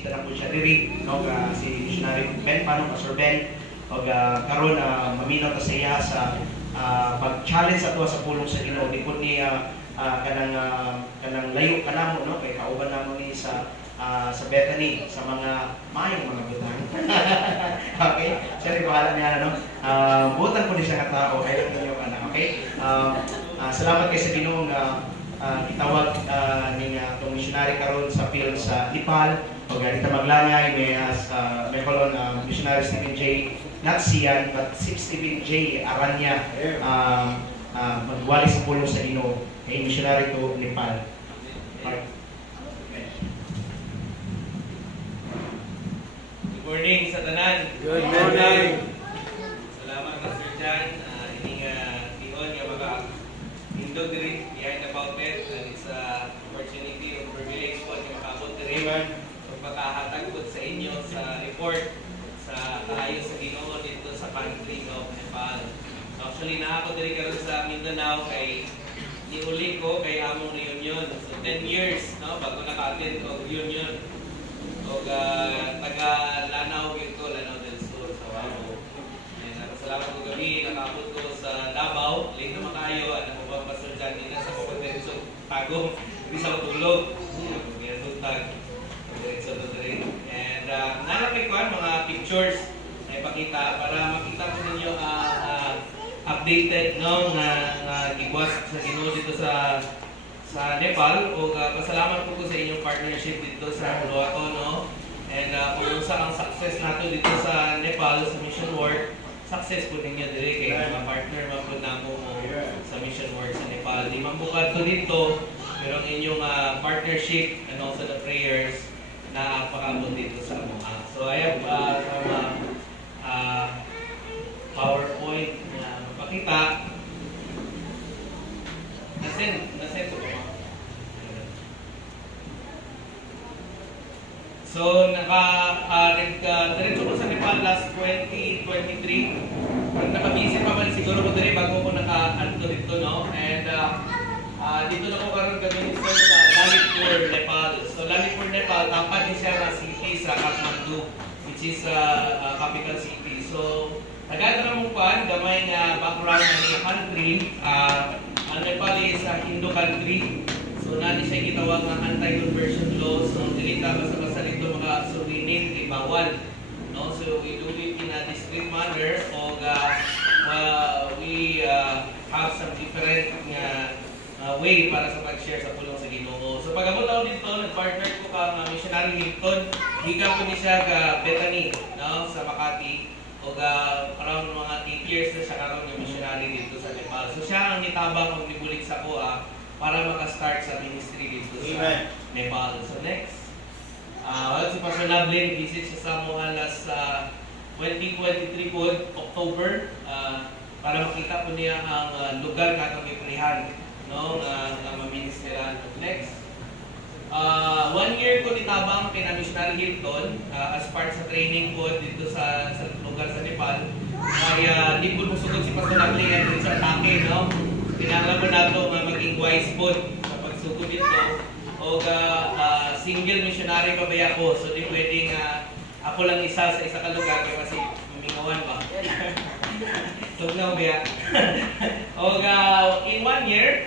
bisita na po siya diri, no, si Missionary Ben Pano, Pastor Ben, o karon maminaw ta sa iya sa pag-challenge ato sa pulong sa Ginoo. Di po niya kanang layo kanamo, no, kay kauban namo ni sa Bethany sa mga mayong mga butang. Okay? Siya rin bahala niya, no? Butan po ni siya katao, kaya lang ninyo anak, okay? Salamat kayo sa Ginoo nga itawag ning itong missionary karon sa field sa Nepal. O ganito maglangay, may kolon missionary Stephen J. Not Sian, but Stephen J. Aranya magwali sa pulong sa Ginoo kay missionary to Nepal. Okay. Good morning sa tanan. Good morning. Salamat na Sir Jan. Ining tihon nga mga hindog diri behind about it. And it's a opportunity or privilege po nga makaabot diri man pagpakahatag po sa inyo sa report sa kaayos sa Ginoo dito sa country of Nepal. So actually naabot diri karon sa Mindanao kay niuli ko kay among reunion. So 10 years no bago naka-attend og reunion. O taga Lanao Virgo, Lanao del Sur, sa Wamo. Salamat ko gabi, nakabot ko sa Davao, late na makayo, at ako ba Pastor Jan nila sa Pagdiretso Tago, hindi sa tulog. May tutag, Pagdiretso Tudrin. And nalapit ko mga pictures na ipakita para makita ko ninyo updated no, na gigwas sa Ginoo dito sa Nepal. O pasalamat po sa inyong partnership dito sa Huluato, no? And kung sa ang success nato dito sa Nepal sa mission work, success po ninyo diri kay mga partner man po namo sa mission work sa Nepal. Di man bukad to dito, pero ang inyong partnership and also the prayers na pag-abot dito sa mga. So I have some PowerPoint na mapakita. Nasend ko ba? So, diretso ko sa Nepal last 2023. Nakabisit pa man siguro ko dito bago ko naka-anto dito, no? And dito na ko karoon gagawin sa Lalitpur, Nepal. So, Lalitpur, Nepal, tapat din siya na city sa Kathmandu, which is capital city. So, naganda na mong paan, gamay nga background ng country. Ang Nepal is a Hindu country. So, nani siya gitawag ng anti-conversion laws. So, dilita basta-basta dito mga surinin, di bawal. No? So, we do it in a discreet manner. O we have some different way para sa pag-share sa pulong sa Ginoo. So, pag-abot ako dito, nag-partner ko ka missionary Hilton. Higa ko ni siya ka Bethany, no? Sa Makati. O around mga 8 years na siya karoon yung missionary dito sa Nepal. So, siya ang nitabang o nibulig sa ko para maka-start sa ministry dito sa Nepal. So next, si Pastor Lablin, visit siya sa mga last 2023 po, October, para makita po niya ang lugar na kami prihan, no, na ma-ministeran. Next, 1 year ko nitabang kina Missionary Hilton as part sa training po dito sa lugar sa Nepal. Kaya di po musugod si Pastor Lablin dito sa atake, no? Kinahanglan mo nato nga maging wise po sa pagsugod dito. O single missionary pa ba ako? So di pwedeng ako lang isa sa isa ka lugar kasi mamingawan ba? Tugnaw ba? O in 1 year,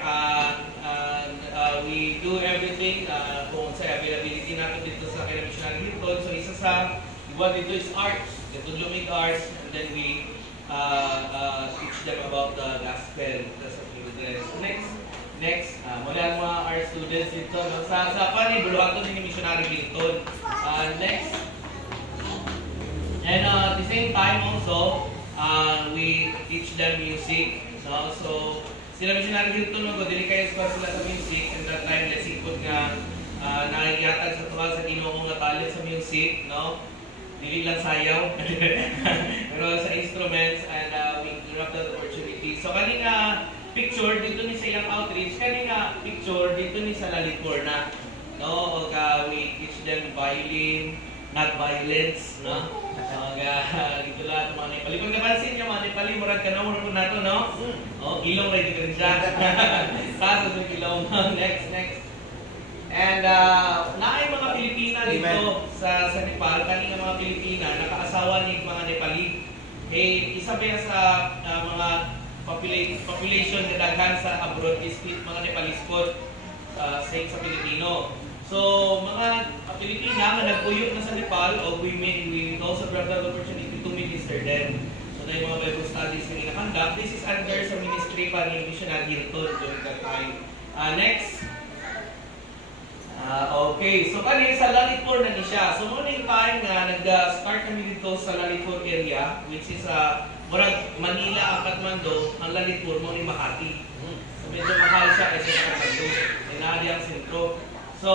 we do everything kung sa availability natin dito sa kaya missionary Hilton. So isa sa iba dito is arts, the Tudlumig arts, and then we teach them about the gospel. Next, mula ang mga art students dito. No? Sa pani, buluhato din yung missionary Hilton. Next. And at the same time also, we teach them music. No? So, sila missionary Hilton, no? Dili kayo sila sa music. And that time, let's ikot nga nakikiyatan sa tuwa sa Ginoo nga talent sa music. No? Dili lang sayaw. Pero sa instruments, and we grab that opportunity. So, kanina, picture dito ni sa iyang outreach, kanina picture dito ni sa Lalitpur na, no? We teach them violin, not violence, no? Dito lahat mga Nepali. Pag napansin niyo mga Nepali, murag ka na muna nato, no? Ilong rin dito rin siya. Kaso sa ilong. Next. And naay mga Pilipina dito sa Nepal, kani nga mga Pilipina nakaasawa ni mga Nepali. Eh isa pa yan sa mga population na daghan sa abroad is mga Nepalese po sa Pilipino. So mga Pilipina nga nagpuyo na sa Nepal, o we also grab the opportunity to minister them. So na yung mga Bible studies na ina-conduct. This is under sa ministry pa ni Missionary Hilton during that time. Next. Okay, so kanina sa Lalitpur na ni siya. So noon yung time nga nag-start kami dito sa Lalitpur area, which is murag Manila ang Kathmandu, ang Lalitpur mo ni Makati. So medyo mahal siya kasi sa Kathmandu. Inali ang sentro. So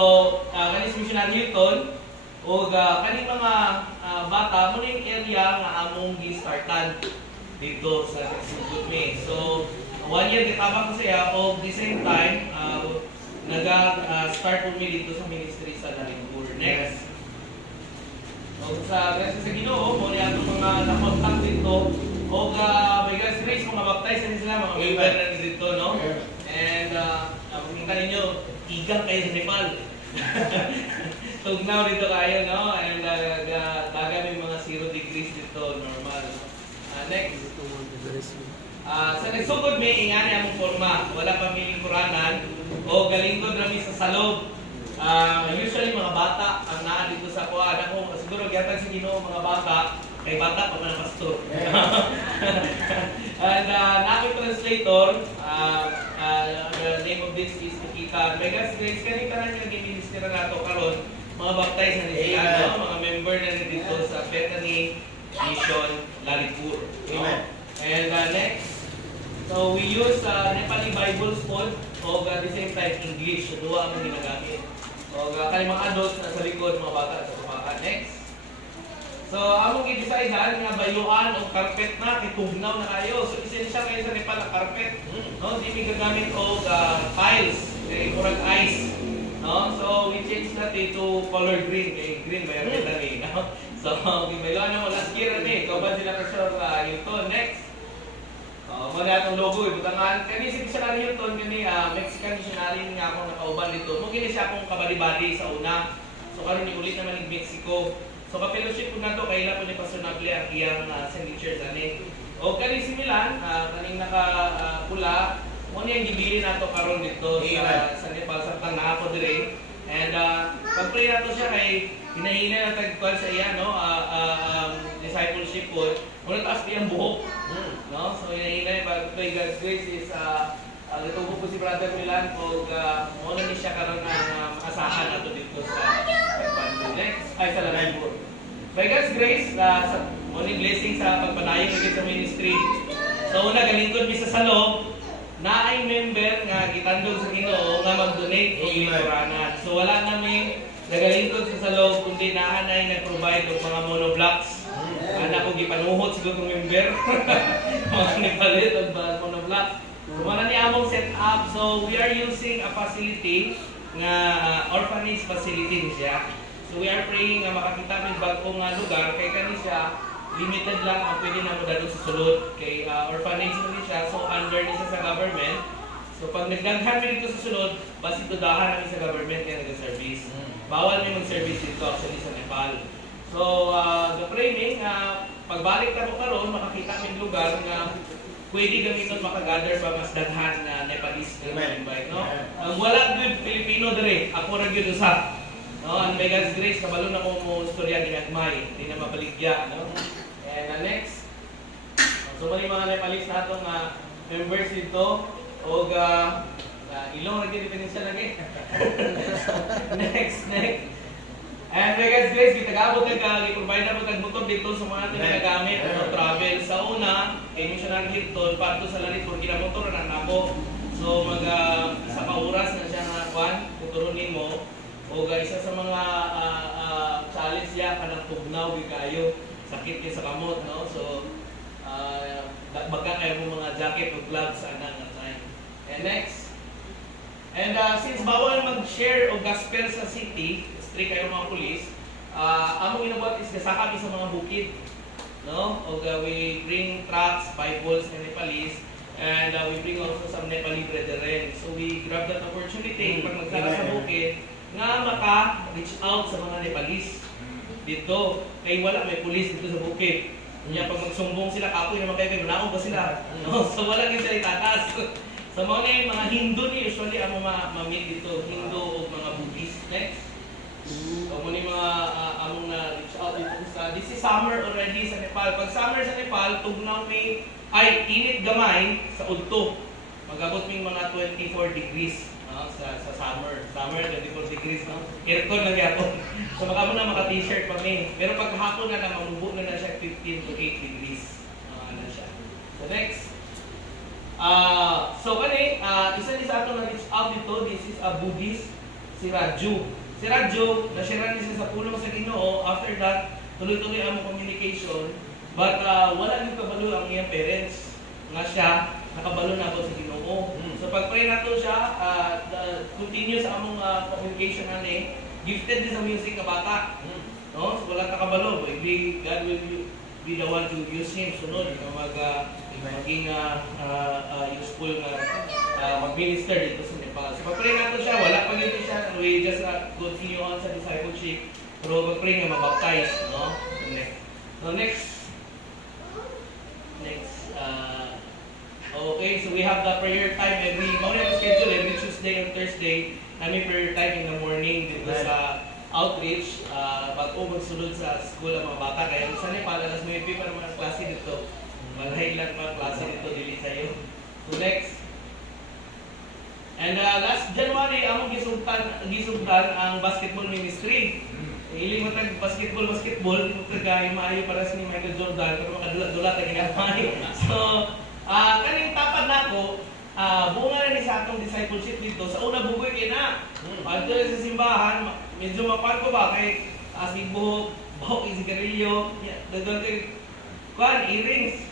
kanis Missionary Hilton o kaning mga bata mo yung area nga among gi-startan dito sa Sugut me. So 1 year gitabang ko siya o the same time nag-start po dito sa ministry sa Lalitpur. Next. O sa grace sa Ginoo, mo niya itong mga nakontak dito. O by God's grace, mga baptize na sila, mga member na dito, no? And makikita ninyo, igang kayo sa Nepal. Tugnaw dito kayo, no? And daga may mga 0 degrees dito, normal. Next. Sa nagsugod may ingani among forma, wala pa may kuranan o galingkod rami sa salog. Usually mga bata ang naa dito sa kuan. Ako siguro gyatag sa Ginoo mga bata kay bata pa man ang pastor. And namin translator, the name of this is Nikita. By God's grace, kani tanan nga gi-minister nato karon mga baptize na nila, no? Mga member na dito sa Bethany Mission Lalitpur. Amen. And next. So we use Nepali Bibles po o at the same time English. So duwa ang ginagamit. O kay mga adults na sa likod, mga bata sa kumakan. Next. So among i-decidean nga bayuan o carpet na kay tugnaw na kayo. So essential kayo sa Nepal ang carpet. No, di mi gagamit og tiles kay murag ice. No? So we change that to color green kay green ba yung dali, no? So gibayuan na mo last year ni. Kauban sila ka Hilton. Next. Muna itong logo, ibutangan. Kani si Missionary Hilton, kani Mexican missionary nga akong nakauban dito. Mung gini siya akong kabali-bali sa una. So karon ni ulit naman ng Mexico. So ka-fellowship ko na to, kaila po ni Pastor Nable ang iyang signatures ani. O kani si Milan, kaning naka-pula, muna yung gibili na to karon dito sa Nepal, sa na ako dire. And pag-pray na to siya kay hinahina na tagkuhan sa iya, no? Discipleship po. Muna taas ko yung buhok. No? So hinahina yung by God's grace is natubo po si Brother Milan o muna ni siya karoon na makasahan nato dito sa next ay sa Lalitpur. By God's grace, sa muna blessing sa pagpanayon dito sa ministry. So una galingkod mi sa salog na ay member nga gitandog sa Ginoo nga mag-donate o gituranan. So wala namin nagalingkod sa salog kundi naanay nag-provide og mga monoblocks. Ana ko gipanuhot siguro kong member. Mga nipalit og monoblocks. So wala ni among set up. So we are using a facility nga orphanage facility siya. So we are praying nga makakita mi bag-ong lugar kay kani siya limited lang ang pwede na mo dalo sa sulod kay orphanage mo siya, so under ni sa government. So pag nagdaghan mi dito sa sulod, basi tudahan namin sa government kaya nag-service. Bawal mi mag-service dito actually sa Nepal. So the framing, pagbalik na mo karon makakita mi lugar nga pwede gamiton makagather pa mas daghan na Nepalese na invite, no? Wala good Filipino dire, ako ra gyud usa. No, and by God's grace kabalo na mo istorya ni Agmay, di na mabaligya, no? And next. So mali mga Nepalese natong members dito og ilong ra gyud dependensiya lagi. Next. And by God's grace gitagabot gi-provide na mo tag motor dito sa mga ginagamit o travel sa una kay Missionary Hilton padto sa Lalitpur ginamotor na nako. So sa pauras na siya nga kwan tuturunin mo o isa sa mga challenge niya kanang tugnaw kayo sakit kay sa kamot, no? So baka kayo mo mga jacket o gloves anang time. And next. And since bawal mag-share o gospel sa city, strict kayo mga pulis, among inabuhat is kasakami sa mga bukid, no? O we bring tracts, Bibles, and Nepalese, and we bring also some Nepali brethren. So we grab that opportunity pag nagsara sa bukid, nga maka-reach out sa mga Nepalese dito. Kay wala may pulis dito sa bukid. Kanya pag magsumbong sila, kapoy naman kayo, manaon ba sila? No? So wala din sila itatas. So mga Hindu ni usually ang mga mamit dito, Hindu o mga Buddhist. Next. So muna yung mga among na reach out dito sa, this is summer already sa Nepal. Pag summer sa Nepal, tugnaw may, ay init gamay sa udto. Mag-abot may mga 24 degrees sa summer. Summer, 24 degrees, no? Aircon na gyapon. So makamo na maka-t-shirt pa may. Pero pag hapon na mamubo na siya 15 to 8 degrees. Na siya. So next. So kani, isa ato na reach out dito, this is a Buddhist, si Raju. Si Raju, nasira niya sa pulong sa Ginoo. After that, tuloy-tuloy ang communication. But wala din kabalo ang iyang parents. Nga siya, nakabalo na ako sa Ginoo. So pag-pray nato siya, continue sa among communication ani. Gifted din sa music na bata. No? So wala nakabalo. Maybe God will be the one to use him sunod na maging useful na mag-minister dito sa Nepal. So pag-pray nato siya, wala pa dito siya. We just continue on sa discipleship. Pero pag-pray nga mabaptize. No? So next. Okay, so we have the prayer time every morning schedule every Tuesday and Thursday. Namin prayer time in the morning dito sa outreach bago magsunod sa school ang mga bata. Kaya sa Nepal, alas may para mga klase dito. Malahig lang mga klase dito dili sa'yo. So next. And last January, among gisugdan ang basketball ministry. Hiling mo tag basketball, kagay maayo para sa ni Michael Jordan, pero makadula-dula tag ginamay. So, kaning tapad nako, bunga na ni sa atong discipleship dito. Sa una bugoy kay na. Adto sa simbahan, medyo mapan ko ba kay asig buhok isigarilyo, dagan kay earrings.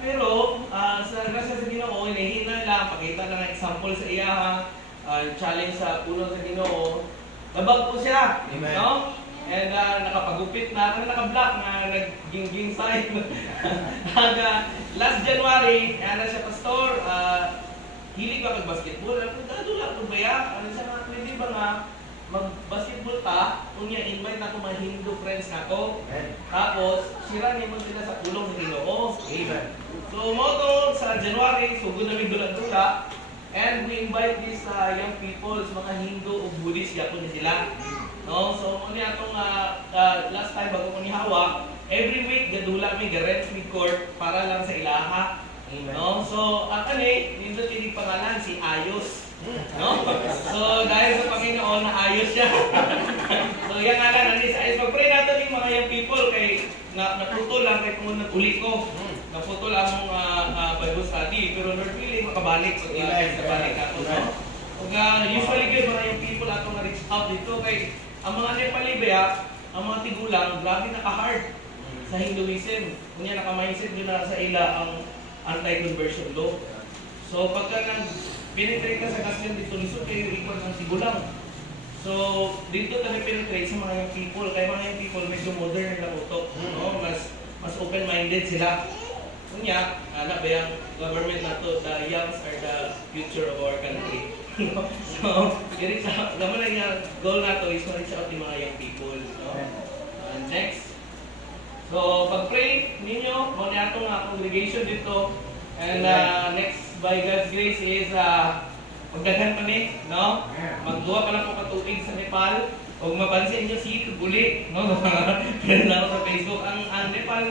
Pero sa grasya sa Ginoo, inihina lang, pakita lang example sa iya, challenge sa puno sa Ginoo. Nabag po siya, no? And nakapagupit na, naka-block na nag-ging side. Last January, na siya pastor, hilig ba kag-basketball? Dula po ba yan? Ano siya nga, pwede ba nga mag-basketball ta? Kung niya invite na ko mga Hindu friends na ko. Tapos, sira niya mo sila sa pulong sa Ginoo. So, moto sa January, sugod namin dula-dula. And we invite these young people, mga Hindu o Buddhist, yapon ni sila. No? So, kung atong last time bago ko ni Hawa, every week, gadula may garens with court para lang sa ilaha. No? So, kani, dito tinig pangalan, si Ayos. No? So, dahil sa Panginoon, na ayos siya. So, yan nga lang, si Ayos. Pag-pray natin yung mga young people, kay naputol lang, kay kung nag-uli ko. Naputol ang Bible study, pero Lord willing, makabalik pag-balik ako. No? Usually good, mga young people atong na-reach out dito, kay ang mga Nepali ba, ang mga tigulang, grabe naka-hard sa Hinduism. Kunya naka-mindset yun na sa ila ang anti-conversion law. So pagka nag-penetrate ka sa kasyon dito, niso kayo record ng tigulang. So dito kami penetrate sa mga young people. Kaya mga young people, medyo modern na utok. No? Mas open-minded sila. Kunya, ba yung government na to, the youngs are the future of our country. So, naman na yung goal na to is ma-reach out yung mga young people. No? Next. So, pag-pray ninyo, muna itong congregation dito. And next, by God's grace is magdaghan pa ni, no? Magduwa pa lang po katubig sa Nepal. Kung mapansin nyo si Guli, no? Pero na ako sa Facebook. Ang Nepal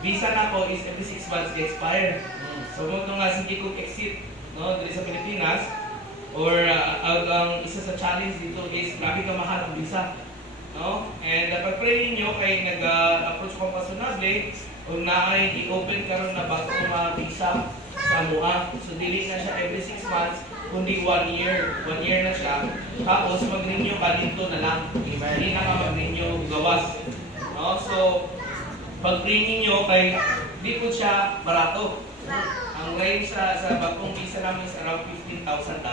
visa na ko is every 6 months expire. So, kung nga sige kong exit, no? Dito sa Pilipinas, or ang isa sa challenge dito is grabe ka mahal ang visa. No? And pag-pray ninyo kay nag-approach kong personally, kung na-ay i-open karon na bago mga visa sa MOA. So dili na siya every 6 months, kundi 1 year. 1 year na siya. Tapos mag-renew ka dito na lang. Hindi na ka mag-renew gawas. No? So pag-pray ninyo kay di po siya barato. Ang range sa bagong visa namin is around $15,000.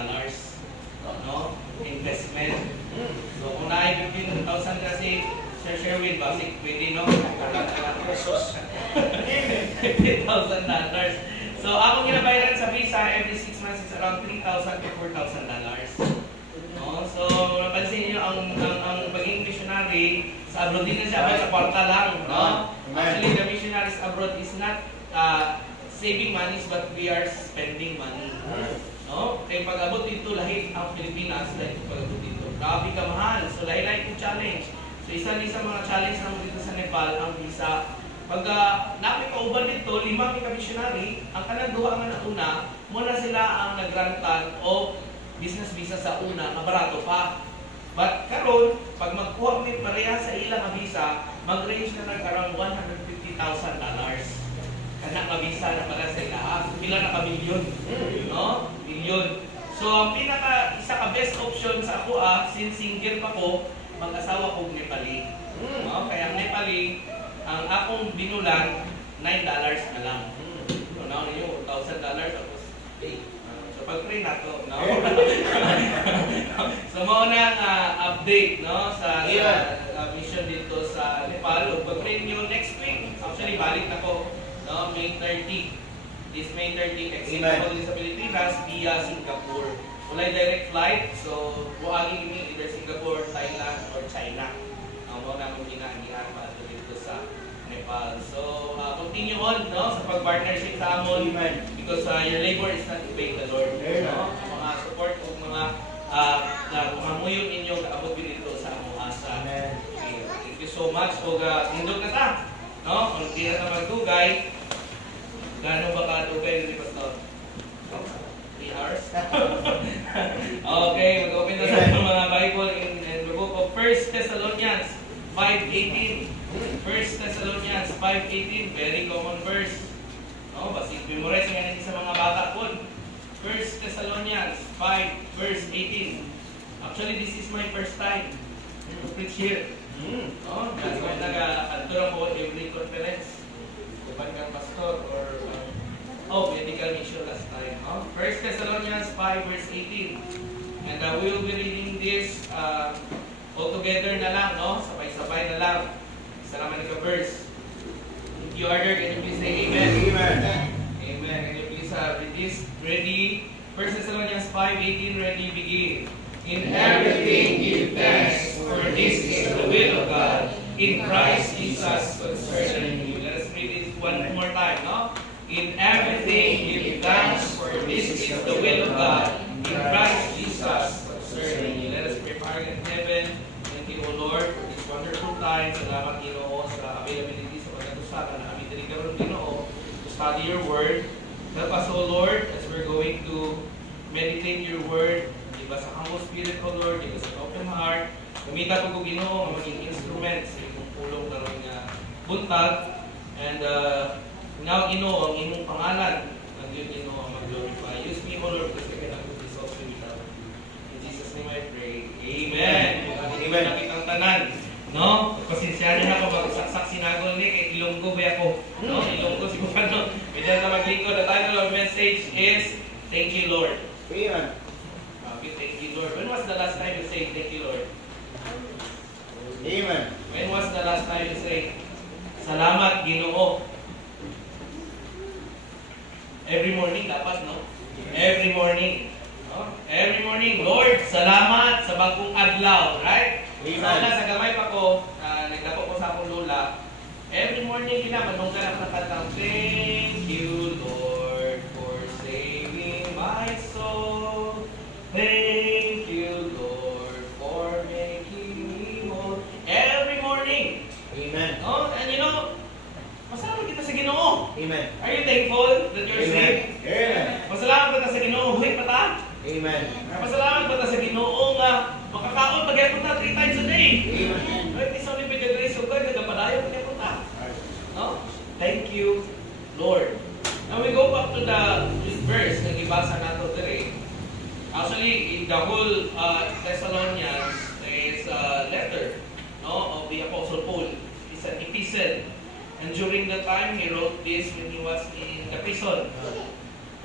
No? Investment. So kung na-ay 15,000 kasi Sir Sherwin, basic pwede no? Pesos. $15,000. So akong ginabayaran sa visa every 6 months is around $3,000 to $4,000. No? So, napansin niyo ang pagiging missionary sa abroad din na siya, sa kwarta lang, no? Actually, the missionaries abroad is not saving money, but we are spending money. No? Kaya pag-abot dito, lahit ang Pilipinas, lahit pag-abot dito. Grabe ka mahal. So, lahi-lahi yung challenge. So, isa din sa mga challenge naman dito sa Nepal, ang visa. Pag namin kauban dito, 5 ka-missionary, ang kanang duha nga na una, muna sila ang nagrantan o business visa sa una, mabarato pa. But karon, pag magkuha may pareha sa ilang nga visa, mag-range na around $150,000. Kana ka visa na para sa ilaha. Pila na ka milyon. No? Milyon. So, ang isa ka best option sa ako since single pa ko, mag-asawa kong Nepali. No? Kaya ang Nepali, ang akong binulan, $9 na lang. So, now ninyo, $1,000 tapos, so, pag-pray na to, no? So, maunang update, no? Sa mission dito sa Nepal. Pag-pray nyo next week, actually, balik na ko. No, May 30. This May 30, exit ako din sa Pilipinas via Singapore. Walay direct flight, so buhagin kami either Singapore, Thailand, or China. Mga naman ginaagihan pa dito sa Nepal. So, continue on, no, sa pag-partnership sa amon because your labor is not to pay the Lord. No? Mga support o mga muyon ninyo kaabot dito sa among asa. Thank you so much. O hindog na ta. No? Kung di na magdugay, gano'n ba kadugay ni Pastor? 3 hours? Okay, mag-open na sa mga Bible in the book of 1 Thessalonians 5:18. 1 Thessalonians 5:18, very common verse. No? Basta memorize nga natin sa mga bata po. 1 Thessalonians 5 verse 18. Actually, this is my first time to preach here. No? That's why nag-adtura ko every conference. Diban kang pastor or medical mission last time. 1 Thessalonians 5 verse 18. And we will be reading this all together na lang, no? Sabay-sabay na lang. Isa naman yung verse. If you order, can you please say amen? Amen. Amen. Can you please read this? Ready? 1 Thessalonians 5:18, ready, begin. In everything give thanks, for this is the will of God in Christ Jesus concerning you. Let us read this one more time, no? In everything give thanks, for this is the will of God in Christ Jesus concerning you. Let us pray, Father in heaven. Thank you, O Lord, for this wonderful time. Salamat, Ginoo, sa availability sa pagkatusakan na kami din karoon, Ginoo, to study your word. Help us, O Lord, as we're going to meditate your word. Give us a humble spirit, O Lord. Give us an open heart. Gamitan ko, Ginoo, ang maging instruments sa imong pulong karoon nga buntag. And now, Ginoo, ang imong pangalan, ang yun, Ginoo, ang mag-glorify. Use me, O Lord, because I cannot do this also without. In Jesus' name I pray. Amen. Amen. Nakitang tanan. No? Pasensyahan na ako magsaksak sinagol ni kay Ilonggo ba ako? No? Ilonggo si Kupano. Medyo na maglingkod. The title of message is Thank You, Lord. Amen. Thank you, Lord. When was the last time you say Thank you, Lord? Amen. When was the last time you say Salamat, Ginoo? Every morning dapat, no? Every morning. No? Every morning, Lord, salamat sa bagong adlaw, right? Amen. Sa gamay pa ko, nagdapo ko sa akong lola, every morning ginamanong ka na nakatang, thank you, Lord, for saving my soul. Thank you, Lord, for making me whole. Every morning. Amen. No? And you know, masalamat kita sa Ginoo. Amen. Are you thankful that you're Amen. saved? Amen. Masalamat ba ta sa Ginoo? Huwag pa ta? Amen. Masalamat ba ta sa Ginoo nga makakaon pagyapon ta 3 times a day? Amen. Right? It's only by the grace of God nagapadayon pagyapon ta. No? Thank you, Lord. Now we go back to the verse na gibasa nato today. Actually, in the whole Thessalonians, there is a letter, no, of the Apostle Paul. It's an epistle. And during the time he wrote this when he was in the prison.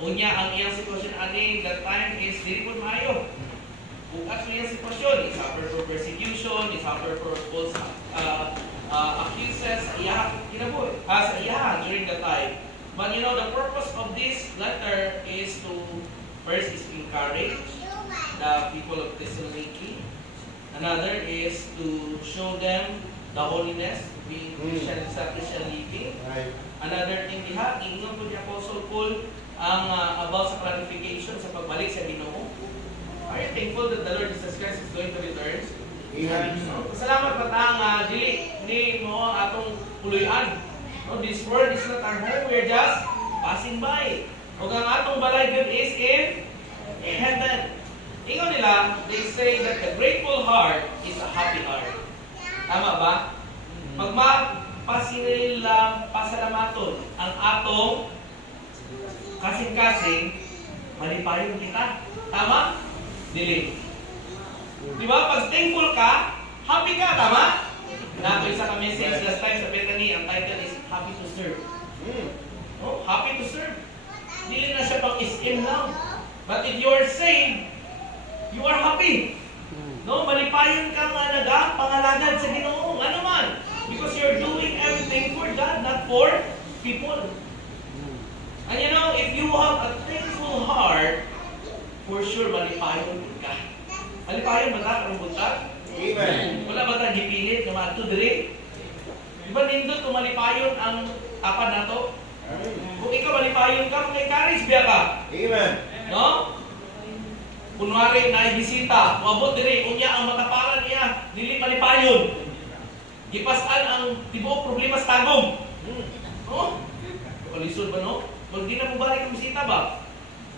Unya ang iyang sitwasyon ani that time is dili pud maayo. Bukas niya sitwasyon, he suffered for persecution, he suffered for false accuses sa iya kinabuhi. Sa iya during the time. But you know the purpose of this letter is to first is encourage the people of Thessaloniki Another is to show them the holiness, being Christian sa Christian living. Right. Another thing diha, ingon po ni Apostle Paul ang about sa clarification sa pagbalik sa Ginoo. Are you thankful that the Lord Jesus Christ is going to return? Amen. No? Salamat patang dili ni mo ang atong puloy-an. No, this world is not our home, we're just passing by. Ug ang atong balay gyud is in heaven. Ingon nila, they say that a grateful heart is a happy heart. Tama ba? Pag magpasingil lang pasalamaton ang atong kasing-kasing, malipayon kita. Tama? Dili. Di ba? Pag thankful ka, happy ka. Tama? Na isa ka message last time sa Bethany, ang title is Happy to Serve. No? Happy to serve. Dili na siya pang SM lang. But if you are saved, you are happy. No, malipayon ka nga nagapangalagad sa Ginoo. Ano man? Because you're doing everything for God, not for people. And you know, if you have a thankful heart, for sure malipayon ka. Malipayon ba ta karong buntag? Amen. Wala ba ta gipilit nga maadto diri? Di ba nindot kung malipayon ang tapad nato? Kung ikaw malipayon ka, mag-encourage biya ka. Amen. No? Kunwari na bisita, wabot diri unya ang mataparan niya, dili malipayon. Gipasan ang tibuok problema sa tagom. No? Kalisod ba no? Wag di na mo balik ang bisita ba?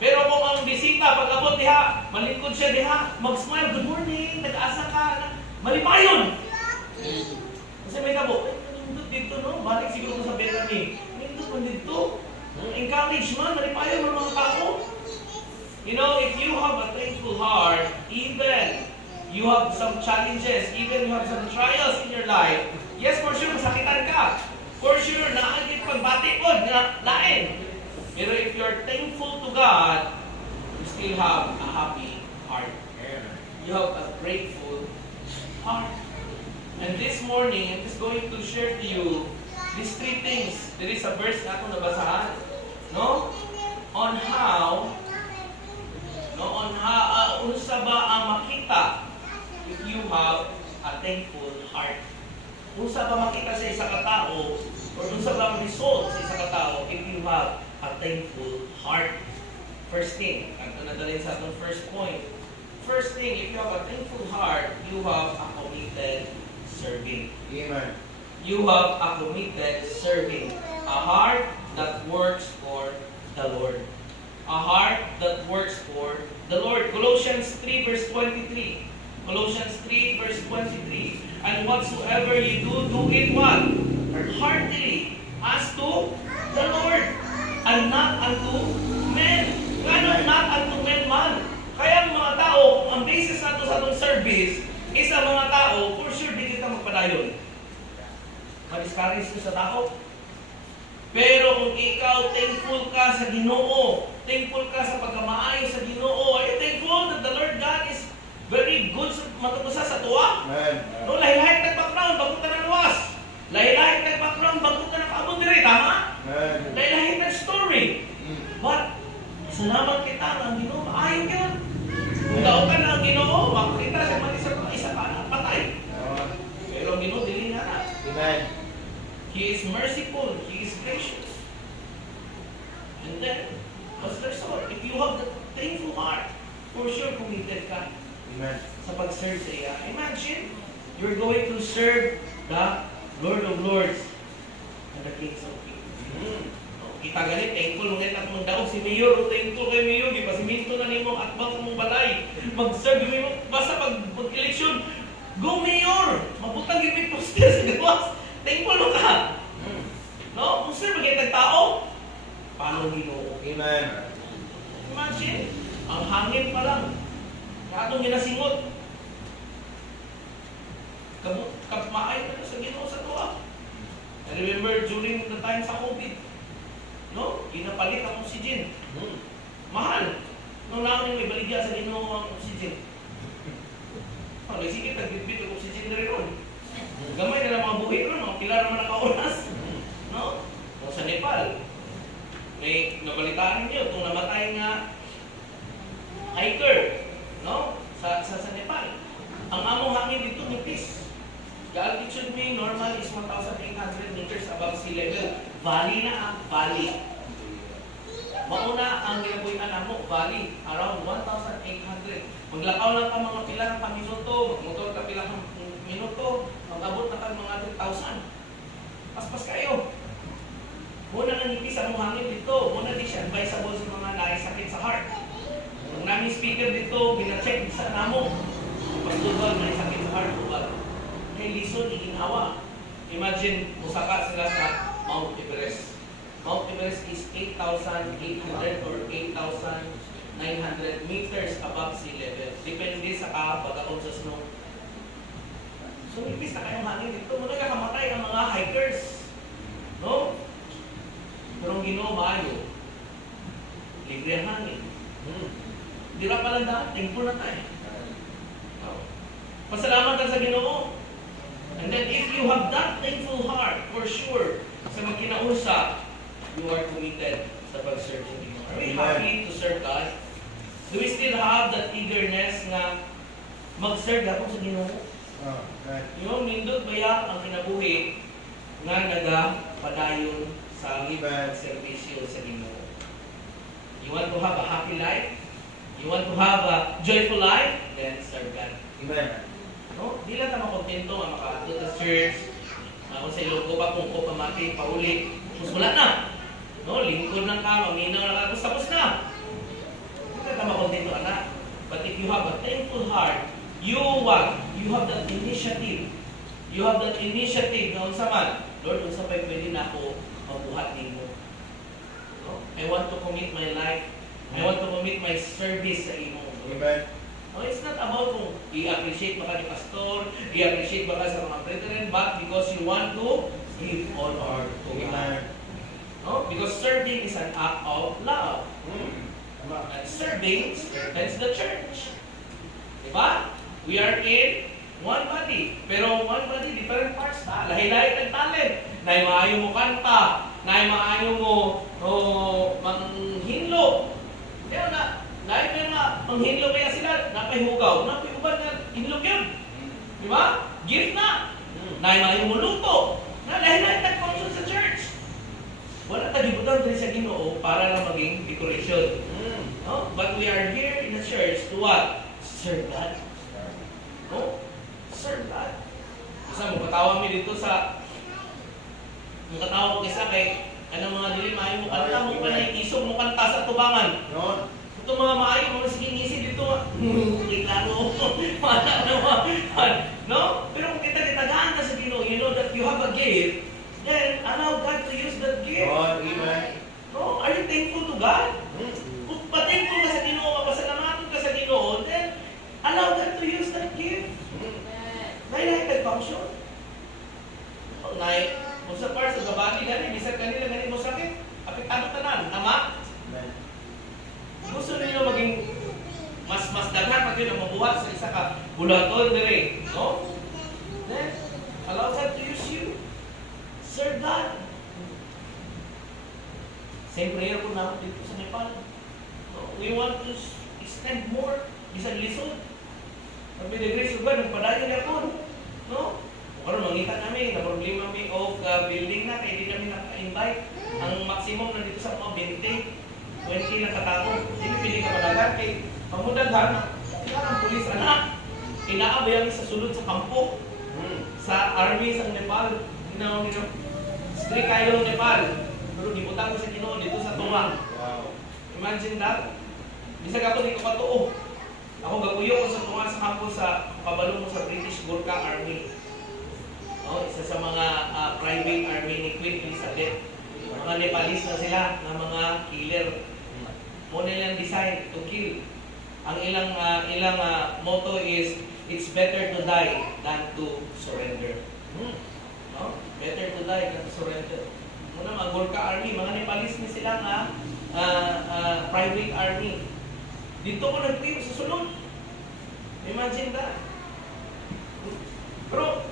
Pero kung ang bisita pag-abot diha, malingkod siya diha, mag-smile, good morning, nag-asa ka, malipayon. Kasi may tabo, nindot dito no, balik siguro ko sa Bethany. Nindot man dito. Encourage man, malipayon man mga tao. You know, if you have a thankful heart, even you have some challenges, even you have some trials in your life, yes, for sure, masakitan ka. For sure, naagit pagbati ko, na lain. Pero if you're thankful to God, you still have a happy heart. You have a grateful heart. And this morning, I'm just going to share to you these three things. There is a verse na ako nabasahan, no? On how unsa ba ang makita if you have a thankful heart? Unsa ba makita sa isa ka tao or unsa ba ang result sa isa ka tao if you have a thankful heart? First thing, kanto na dalhin sa atong first point. First thing, if you have a thankful heart, you have a committed serving. Amen. You have a committed serving. A heart that works for the Lord. A heart that works for the Lord. Colossians 3 verse 23. Colossians 3 verse 23. And whatsoever you do, do it what? Heartily, as to the Lord, and not unto men. Ganon not unto men man. Kaya ang mga tao, ang basis nato sa atong service, is ang mga tao, for sure, di kita magpadayon. Ma-discourage ko sa tao. Pero kung ikaw thankful ka sa Ginoo, thankful ka sa pagkamaayo sa Ginoo, are you thankful that the Lord God is very good sa matutusa sa tuwa? Amen. No, lahi-lahi nag-background, bago ka na luwas. Lahi-lahi nag-background, bago ka na kaabot diri, tama? Amen. Lahi-lahi nag-story. But, salamat kita ang Ginoo, maayo yun. Kung daw ka na ang Ginoo, makikita siya man isa ka na, patay. Pero ang Ginoo, dili nga na. Amen. He is merciful. He is gracious. And then, what's the result? If you have the thankful heart, for sure committed ka Amen. sa pag-serve sa iya. Imagine, you're going to serve the Lord of Lords and the Kings of Kings. Kita ganit, thankful ulit at mong daog si Mayor, thankful kay Mayor, di pa si Minto na nimo at bang mong balay. Mag-serve mo, basta pag-eleksyon, go Mayor! Mabutang yung may poster sa gawas. Thankful mo ka. No? Kung sir, magiging tao, paano Ginoo? Amen. Imagine, ang hangin pa lang. Katong ginasingot. Maay na sa Ginoo sa tuwa. I remember during the time sa COVID, no? Ginapalit ang oxygen. Mahal. Nung namin may baligya sa Ginoo ang oxygen. Sige, tagbitbit ang oxygen na rin ron. Gamay na lang mga buhay ron, mga pilar naman nakaunas. No? O sa Nepal, may nabalitaan niyo itong namatay nga hiker, no? Sa Nepal. Ang among hangin normal is 1,800 meters above sea level. Valley na valley. Mauna ang ginabuhian mo, valley, around 1,800. Maglakaw lang ka mga pila ng minuto, magmotor ka pila ng minuto, mag-abot na ka mga 3,000. Paspas kayo. Muna nanipis ang hangin dito, muna di siya advisable sa mga naisakit sa heart. Ang naming speaker dito, binacheck sa namo. Pagtubal, naisakit sa heart, tubal. Kay lison, iginawa. Imagine, musaka sila sa Mount Everest. Mount Everest is 8,800 or 8,900 meters above sea level. Depende sa pagkakon sa snow. So, nipis na kayong hangin dito. Muna kakamatay ang mga hikers. No? Pero ang Ginoo maayo. Libre ang hangin. Hindi na pala daan. Thankful na tayo. No? Pasalamat ka sa Ginoo. And then if you have that thankful heart, for sure, sa magkinausap, you are committed sa pag-serve sa Ginoo. Are we happy to serve God? Do we still have that eagerness na mag-serve ako sa Ginoo? Yung nindot baya ang kinabuhi nga nagapadayon sa serbisyo sa Ginoo. You want to have a happy life? You want to have a joyful life? Then serve God. Amen. No? Di lang ka makontento nga makaadto sa church. Kung sa ilong ko pa, kung ko pamati, pauli. Mas wala na. No? Lingkod lang ka, maminaw na ka, tapos na. Di lang ka makontento, anak. But if you have a thankful heart, you have that initiative. You have that initiative na unsa man. Lord, unsa pa'y pwede na ako mabuhat nimo. No? I want to commit my life. I want to commit my service sa imo. Amen. No, it's not about kung i-appreciate ba ka ni pastor, i-appreciate ba ka sa mga brethren, but because you want to give honor to God. No? Because serving is an act of love. And serving strengthens the church. Diba? We are in one body. Pero one body, different parts ta. Lahi-lahi ng talent. Naay maayo mo kanta. Naay maayo mo manghinlo. Kaya na, naay may mga manghinlo kaya sila. Napahihugaw. Napahihugaw na hinlog yun. Diba? Gift na. Naay maayo mo luto. Lahi-lahi ng function sa church. Wala tagibutan rin sa Ginoo para lang maging decoration. No? But we are here in the church to what? Serve God. No? Serve God. Isa mo, katawag mo dito sa katawag ko isa kay anong mga dili maayo mo kanta mo pa na isog mo kanta sa tubangan. Ito mga maayo, mga sigingisi dito. Klaro. No? Pero kung kita-kitagaan ka sa Ginoo, you know that you have a gift, then allow God to use that gift. Amen. No? Are you thankful to God? Kung pa-thankful ka sa Ginoo, mapasalamatan ka sa Ginoo, then allow God to use that gift. Nailahitag function. Kung sa part sa gabati gani, bisag kanila gani mo sakit, apektado tanan, tama? Gusto niyo maging mas daghan pag yun ang mabuhat sa isa ka bulaton dire, no? Then allow God to use you. Serve God. Same prayer po na dito sa Nepal. No? We want to extend more. Bisag lisod. Sabi the grace of God, nagpadayon niya po. No? Karon mangita kami, na problema kami of building na, kaya di kami naka-invite. Ang maximum na dito sa mga 20 na katao. Hindi pili ka madagan kay pamudaghan. Sila ang pulis anak. Inaabayang sa sulod sa kampo. Sa army sa Nepal. Ginawa nyo. Strict kayo ng Nepal. Pero gibutang ko sa Ginoo dito sa tunga. Imagine that. Bisag ako di ko patuo. Ako gapuyo ko sa tunga sa kampo sa kabalo mo sa British Gurkha Army. No, isa sa mga private army ni Queen Elizabeth. Mga Nepalese na sila na mga killer. Muna nilang design to kill. Ang ilang motto is, it's better to die than to surrender. No? Better to die than to surrender. Muna mga Gurkha Army, mga Nepalese na sila nga private army. Dito ko nag-team sa sulod. Imagine that. Pero,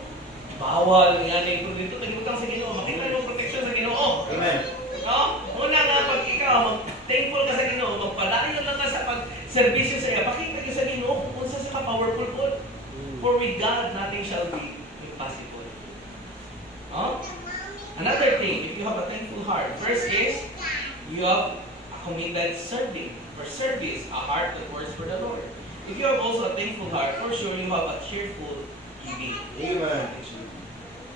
bawal nga dito. Dito, nagibutang sa Ginoo. Makita yung protection sa Ginoo. Amen. No? Una nga, pag ikaw, thankful ka sa Ginoo, magpadayon lang ka sa pag-servisyo sa iya, pakita ka sa Ginoo kung sa ka powerful po. For with God, nothing shall be impossible. No? Another thing, if you have a thankful heart, first is you have a committed serving or service, a heart that works for the Lord. If you have also a thankful heart, for sure you have a cheerful giving. Amen.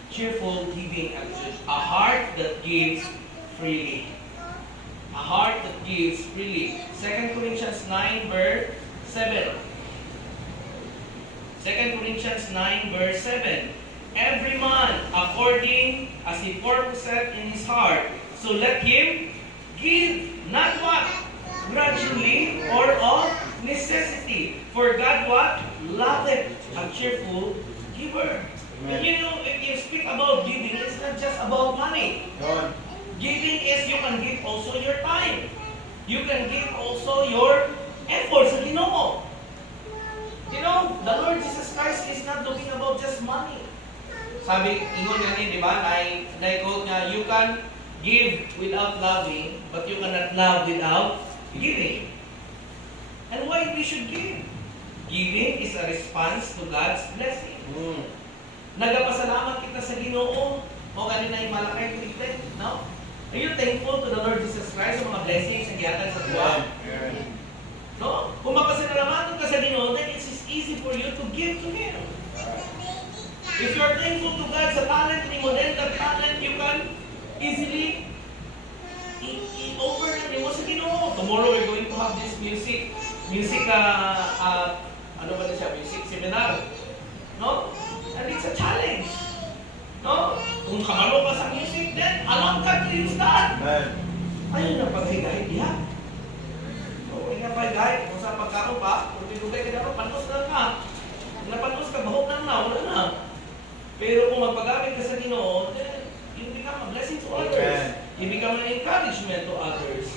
Cheerful giving attitude. A heart that gives freely. A heart that gives freely. 2 Corinthians 9 verse 7. 2 Corinthians 9 verse 7. Every man according as he purposeth in his heart, so let him give, not what? Grudgingly or of necessity. For God what? Loveth a cheerful giver. Amen. And you know, if you speak about giving, it's not just about money. God. Giving is you can give also your time. You can give also your effort sa Ginoo. You know, the Lord Jesus Christ is not looking about just money. Sabi, ingon nga ni, di ba? Na-quote nga, you can give without loving, but you cannot love without giving. And why we should give? Giving is a response to God's blessing. Nagapasalamat kita sa Ginoo o kanina yung malakay tulitin, no? Are you thankful to the Lord Jesus Christ sa mga blessings na gihatag sa tuwa? No? Kung mapasalamatan ka sa Ginoo, then it's easy for you to give to Him. If you're thankful to God sa talent ni mo, then that talent you can easily i-offer na mo sa Ginoo. Tomorrow we're going to have this music ano ba na siya? Music seminar. No? And it's a challenge. No? Kung kamalo ka sa music, then alam ka to use that. Amen. Ayun na paghigay diha. O, nga paghigay. Kung sa pagkaroon pa, kung pinugay ka na, panos na ka. Kung napanos ka, bahok na, wala na. Pero kung magpagamit ka sa Ginoo, then you become a blessing to others. Amen. You become an encouragement to others.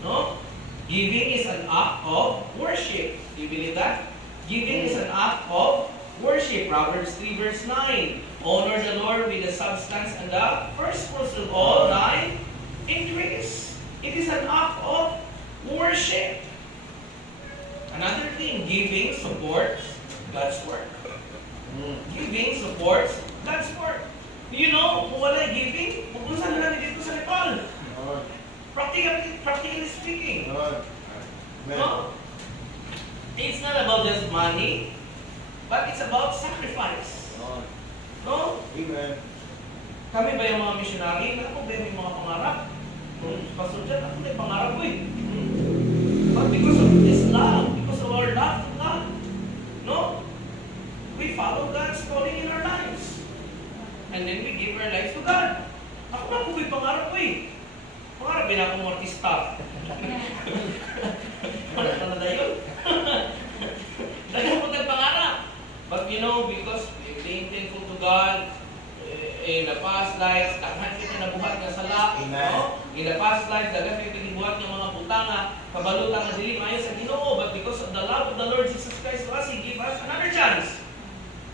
No? Giving is an act of worship. Do you believe that? Giving is an act of worship. Proverbs 3 verse 9. Honor the Lord with the substance and the first fruits of all thy increase. It is an act of worship. Another thing, giving supports God's work. Giving supports God's work. Do you know, kung wala giving, kung saan na dito sa Nepal? Practically speaking. Amen. No? It's not about just money, but it's about sacrifice. No? Amen. Kami ba yung mga missionary? Ako ba yung mga pangarap? Pastor dyan, ako na yung pangarap ko eh. But because of this love, because of our love to God, no? We follow God's calling in our lives. And then we give our lives to God. Ako na po yung pangarap ko eh. Pangarap din akong artista. Ano na yun? Dahil po nagpangarap. But you know, because being thankful to God, in the past lives, daghan kita nabuhat nga sala. Amen. No? In the past lives, daghan kita gibuhat nga mga butanga, kabalutan nga dili maayo sa Ginoo. But because of the love of the Lord Jesus Christ to us, He gave us another chance.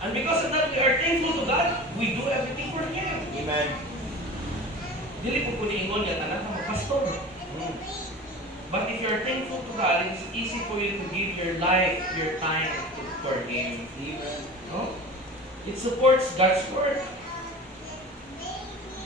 And because of that, we are thankful to God. We do everything for Him. Amen. Dili po kuniingon nga tanan ka magpastor. But if you're thankful to God, it's easy for you to give your life, your time for Him. Amen. No? It supports God's word.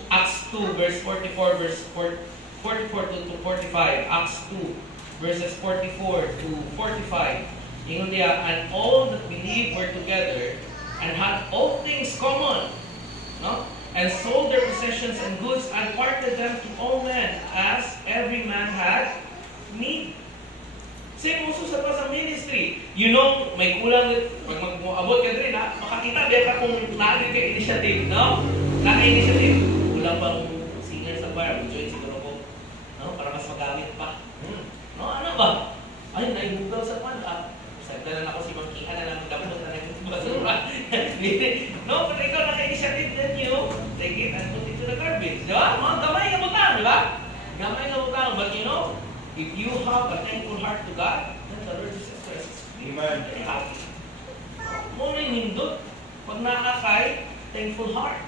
Acts 2 verse 44 verse 44 to 45. Acts 2 verses 44 to 45. Ingon niya, and all that believed were together and had all things common. No? And sold their possessions and goods and parted them to all men as every man had need. Same also sa ministry. You know, may kulang, pag mag-abot ka rin ha, makakita din ka kung naagin ka initiative, no? Naka-initiative. Kulang bang singer sa choir, mag-join siguro ko. No? Para mas magamit pa. No? Ano ba? Ay, naibugaw sa pan. Sagda na ako si Mangkihan na lang dapat na naibugaw sa pan. No? Pero ikaw naka-initiative, then you take it and put it to the garbage. Di ba? Mga gamay na butang, di ba? Gamay na butang. But you know, if you have a thankful heart to God, then the Lord Jesus Christ is Amen. very happy. Muna yung hindot, pag nakakay, thankful heart.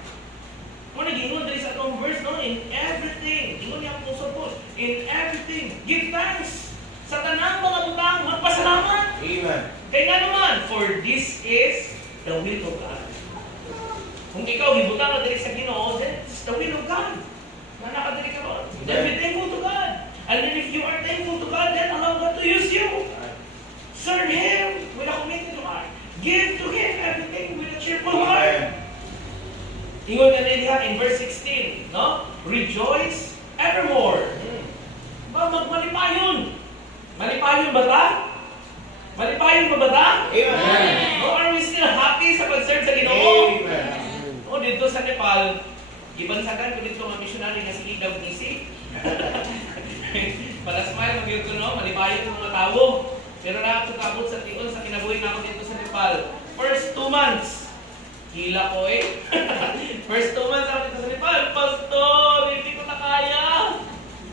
Muna gingon dali sa atong verse, no? In everything, gingon niya ang po, in everything, give thanks. Sa tanang mga butang, magpasalamat. Amen. Kaya nga naman, for this is the will of God. Kung ikaw, gibutang na dali sa Ginoo, then Ingon ka na diha in verse 16, no? Rejoice evermore. Ba, magmalipayon. Malipayon ba ta? Malipayon ba ba ta? Amen. No, are we still happy sa pag-serve sa Ginoo? Amen. O, dito sa Nepal, ibansagan ko dito mga missionary nga si EWC. Palasmay, mag-yun ko, no? Malipayon ng mga tao. Pero na ako kabot sa tion sa kinabuhi na ako dito sa Nepal. First 2 months, hila ko eh. First 2 months ako dito sa Nepal, Pastor, hindi ko na kaya.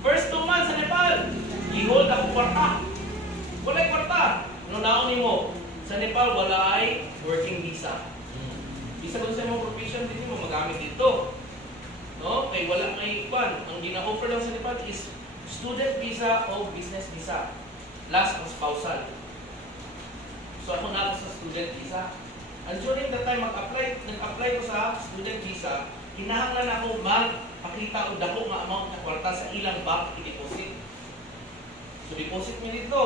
First 2 months sa Nepal, i-hold ako kwarta. Wala'y kwarta. Ano naon mo? Sa Nepal, wala ay working visa. Isa kung sa mga profession, hindi mo magamit dito. No? Kaya wala may kwan. Ang gina-offer lang sa Nepal is student visa o business visa. Last ang spousal. So ako na ako sa student visa. And during that time, nag-apply ko sa student visa, kinahanglan ako magpakita o dako nga amount na kwarta sa ilang bank i-deposit. So deposit mo dito.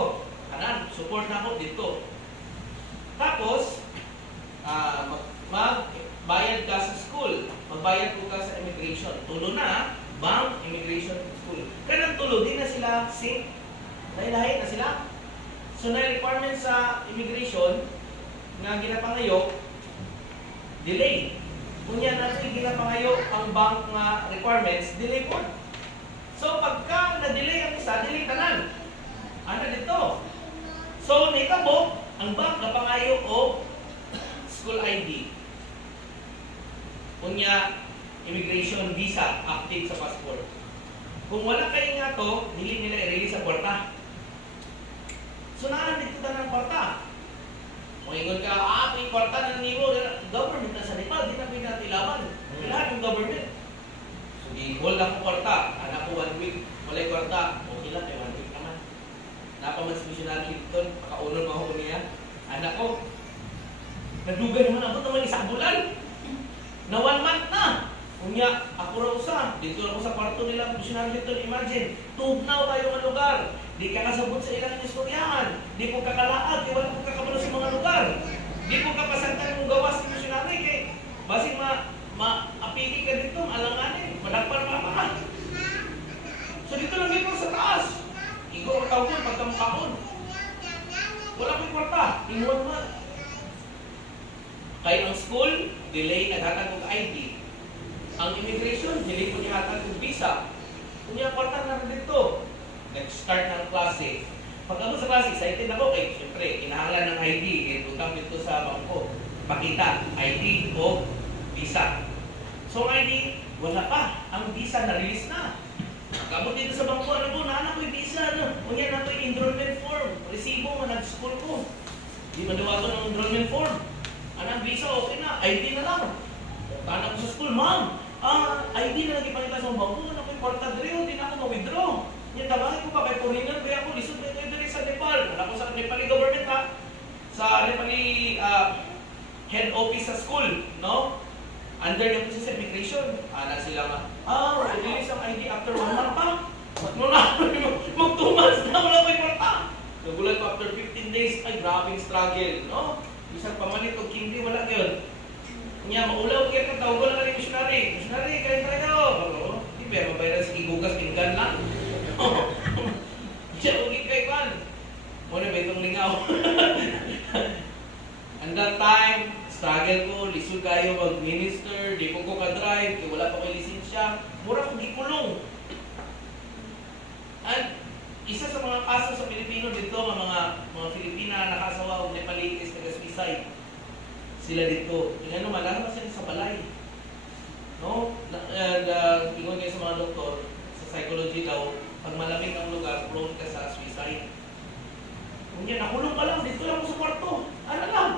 Kanan, support na ako dito. Tapos, magbayad ka sa school. Magbayad ko ka sa immigration. Tulo na, bank, immigration, school. Kanang tulo, di na sila sync. Lahi-lahi na sila. So, na requirement sa immigration na ginapangayo, delay. Kunya natin ginapangayo ang bank nga requirements, delay po. So, pagka na-delay ang isa, delay tanan. Ano dito? So, naitabo, ang bank napangayo o school ID. Kunya, immigration visa, update sa passport. Kung wala kayo nga to, dili nila i-release sa kwarta. So, naanan dito na ng kwarta. Kung ingon ka, may kwarta na nimo, government na sa Nepal, di na pinatilaban. Kailangan yung government. So, di-hold ako kwarta. Anak ko 1 week, walay kwarta. Okay lang, may 1 week naman. Napamans missionary dito, makaunod mo ako niya. Anak ko, nagdugay naman ako naman isang bulan. Na 1 month na. Kunya, ako raw usa. Dito ako sa kwarto nila, missionary dito, imagine. Tugnaw tayo ng lugar. Di ka kasabot sa ilang istoryahan. Di po kakalaad. Di wala po kakabalo sa mga lugar. Di po kapasangkan mong gawas sa missionary. Kaya, basing maapiki ka dito, alanganin. Madagpan ka. So dito lang dito sa taas. Ikaw ang tawag, pagkampakon. Wala ko kwarta. In 1 month. Kaya ang school, delay naghatag og ID. Ang immigration, delay po niya hatag og visa. Kung niya kwarta na dito, nag-start ng klase. Pag ako sa klase, excited ako. Siyempre, kinahanglan ng ID. Tutang dito sa bangko. Pakita, ID o visa. So, ID, wala pa. Ang visa na-release na. Kamot dito sa bangko, ano po, naanak ko yung visa. Kunya na ko yung enrollment form. Resibo mo, nag-school ko. Di madawa ko ng enrollment form. Anong visa, okay na. ID na lang. Tanak ko sa school, ma'am. ID na lang ipakita sa bangko. Ano ko yung kwarta dito, di na ako ma-withdraw. Yung tabahin ko pa kay Purinan, kaya ako lisod na ito sa Nepal. Alam ko sa Nepali government ha. Sa Nepali head office sa school, no? Under yung process of immigration. Anak sila nga, release ang ID after 1 month pa. Mag 2 months na wala ko yung kwarta. Nagulat ko after 15 days, ay grabing struggle, no? Isang pamalit o kindi, wala yun. Kanya, maulaw kaya kang tawag ko lang yung missionary. Missionary, kayo tayo. Hindi ba, mabayaran si Igugas, pinggan lang. Siya, ugit kay Kwan. Muna ba itong lingaw? And that time, struggle ko, lisod kayo mag-minister, di ko ka-drive, wala pa ko lisensya. Mura kong gikulong. At isa sa mga kaso sa Pilipino dito, mga Filipina nakasawa o Nepalitis, taga-suicide. Sila dito. Tingnan naman, lalo sila sa balay. No? And ingon kayo sa mga doktor, sa psychology daw, pag malamig ang lugar, prone ka sa suicide. Kung yan, nakulong ka lang, dito lang mo sa kwarto. Ano lang?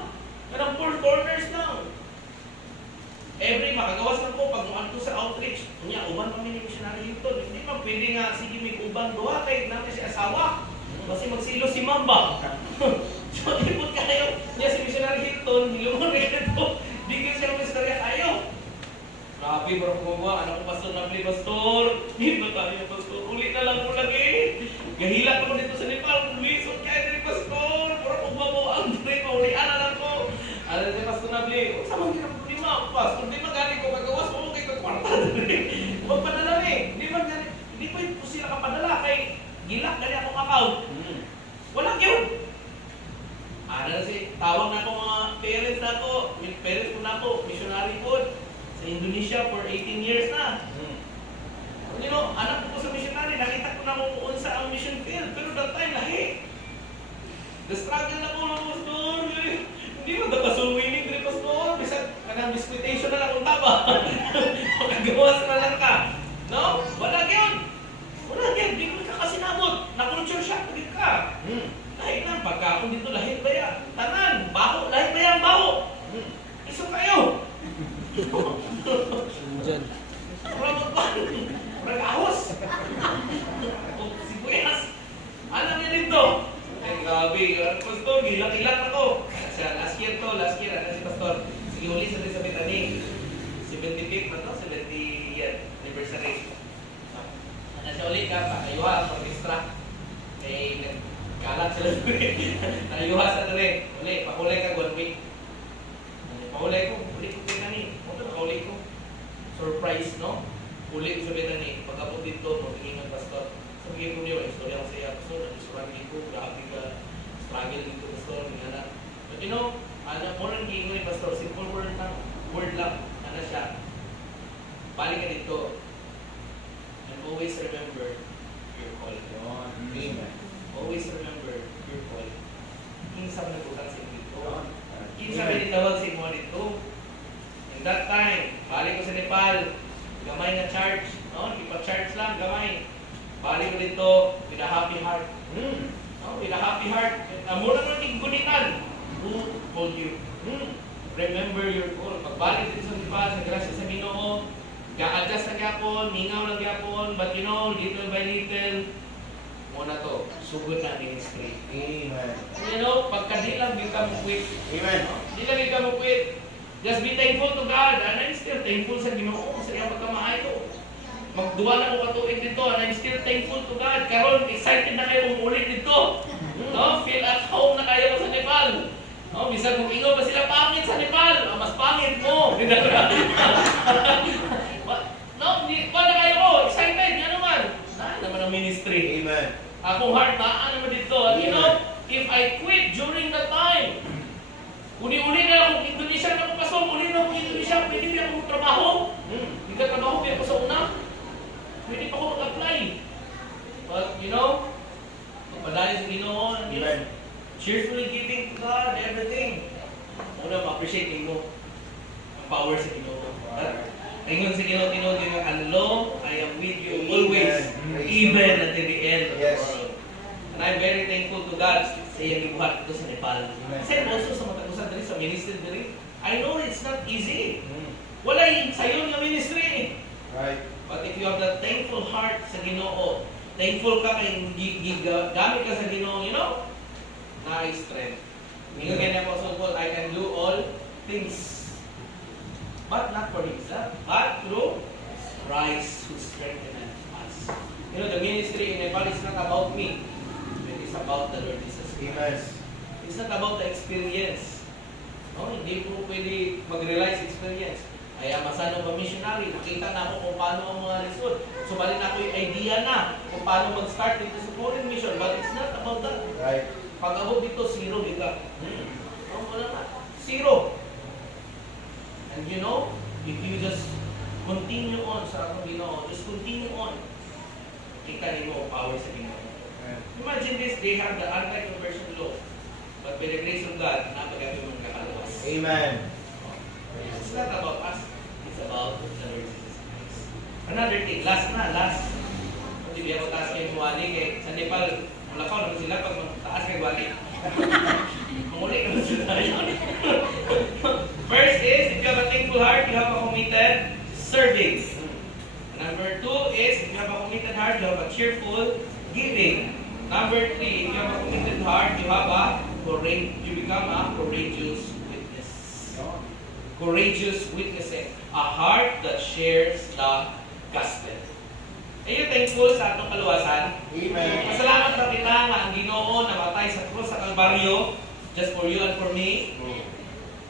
Kanang 4 corners lang. Every makagawas na po pag muanto sa outreach. Kunya, uban kami ni missionary Hilton. Hindi pa pwede nga, sige may uban doha kay namin si asawa. Kasi magsilo si Mamba. So, ipot kayo. Niya si missionary Hilton, hilungon rin ito. Di ka siya mistarya kayo. Grabe, bro, kumawa. Anak ko, pastor na play, pastor. Hindi tayo, pastor. Ulit na lang po lagi. Gahilak ako dito sa Nepal. Ulisot kayo din, pastor. Bro, kumawa ang drink. Ulian na lang ko. Ano din, pastor na play. Sa mga ginang problema, pastor, di magaling ko kagawas mo. gilak gali akong account. Wala gyud. Ana si tawag na ako mga parents na ako, parents ko na ako, missionary po sa Indonesia for 18 years na. You know, anak ko sa missionary, nakita ko na kung unsa ang mission field, pero that time lahi. The struggle na ko ng pastor, hindi mo nakasuwinig rin pastor, bisag kanang disputation na lang kung tama. Magagawas na lang ka. No? Wala yun. Wala yun, di ko ka kasi nabot. Na-culture shock din ka. Lahi na, pagka ako dito, lahit ba yan? Tanan, baho, lahit ba yan, baho? Iso kayo. Diyan. Ramot ba? Rag-ahos. Sibuyas. Ano niya dito? Ay, grabe. Pastor, gilang-ilang ako. Last year, ano si Pastor? Sige, uli sa Betaning. 75th na to, 70th anniversary. Ano siya ulit ka pa? Ayuha, pag-distract. Eh, nagkalat sila rin. Ayuha sa rin. Uli, pakulay ka, 1 week. Pakulay ko, uli ko Betaning. Ano na pakulay ko? Surprise, no? Uli ko sa Betaning. Pagkapot dito, magiging ng Pastor. Sabihin ko niyo, istorya ko sa iya, Pastor, nag-struggle ko, grabe ka, struggle dito, Pastor, ng anak. But you know, more than giingo ni Pastor, simple word lang, ano siya, balik ka dito, and always remember your call. Amen. Always remember your call. Kinsa man nagutang sa dito. Kinsa man nitawag sa imo dito. In that time, balik ko sa Nepal, gamay na charge, no? Ipa-charge lang, gamay. Balik ko dito with a happy heart. No? With a happy heart. Mura nang igunitan. Who told you? Remember your goal. Pagbalik dito sa Nepal, sa grasya sa Ginoo, ga-adjust na gyapon, mingaw na gyapon, but you know, little by little, muna to, sugod na ministry. Amen. You know, pagka di lang di ka mo quit. Amen. Di lang di ka mo quit. Just be thankful to God. And I'm still thankful sa Ginoo sa iyang pagkamahal ko. Magduwa na ko katuig dito and I'm still thankful to God. Karon excited na kayo umulit dito. No? Feel at home na kayo sa Nepal. No? Bisa kung ingo pa sila pangit sa Nepal. Mas pangit mo. No? Di pa na kayo ko. Excited. Yan naman. Na naman ang ministry. Amen. Akong heart na naman dito. And you know, if I quit during that time, uli-uli na akong Indonesia na akong pasok. Uli na akong Indonesia. Pwede ba akong trabaho? Hindi ka trabaho. Pwede ako sa una. Pwede pa ako mag-apply. But, you know, magpadali sa Ginoo, and you know, Amen. cheerfully giving to God everything. Una, ma-appreciate mo ang power sa Ginoo. At ayun sa Ginoo, tinod yung Lo, I am with you always, Amen. even until the end of the Yes. world. And I'm very thankful to God sa iyang ibuhat dito sa Nepal. Amen. Kasi also sa matagusan diri sa ministry diri, I know it's not easy. Mm. Wala yung sayon na ministry. Right. But if you have that thankful heart sa Ginoo, thankful ka kay gamit ka sa Ginoo, you know, nice strength. Mingo kay na Apostle Paul, I can do all things, but not for himself, but through Christ who strengtheneth us. You know, the ministry in Nepal is not about me. It is about the Lord Jesus Christ. Amen. It's not about the experience. No, hindi po pwede mag-realize experience. Kaya masano ba missionary, nakita na ako kung paano ang mga result. So bali na ako yung idea na kung paano mag-start dito sa foreign mission. But it's not about that. Right. Pag abot dito, zero bigla. Wala na. Zero. And you know, if you just continue on sa akong Ginoo, just continue on, kita rin mo ang power sa Ginoo. Imagine this, they have the anti-conversion law. But by the grace of God, napagabi mo nakalawas. Amen. It's not about us. It's about the Lord Jesus Christ. Another thing, last. Hindi ba ako taas kayo muwali kay sa Nepal, wala ka naman sila pag taas kayo muwali. Muli naman sila. First is, if you have a thankful heart, you have a committed serving. Number 2 is, if you have a committed heart, you have a cheerful giving. Number 3, if you have a committed heart, you become a courageous witness. Courageous witnessing. A heart that shares the gospel. Are you thankful sa atong kaluwasan? Amen. Pasalamat na kita nga ang Ginoo namatay sa krus sa Kalbaryo just for you and for me.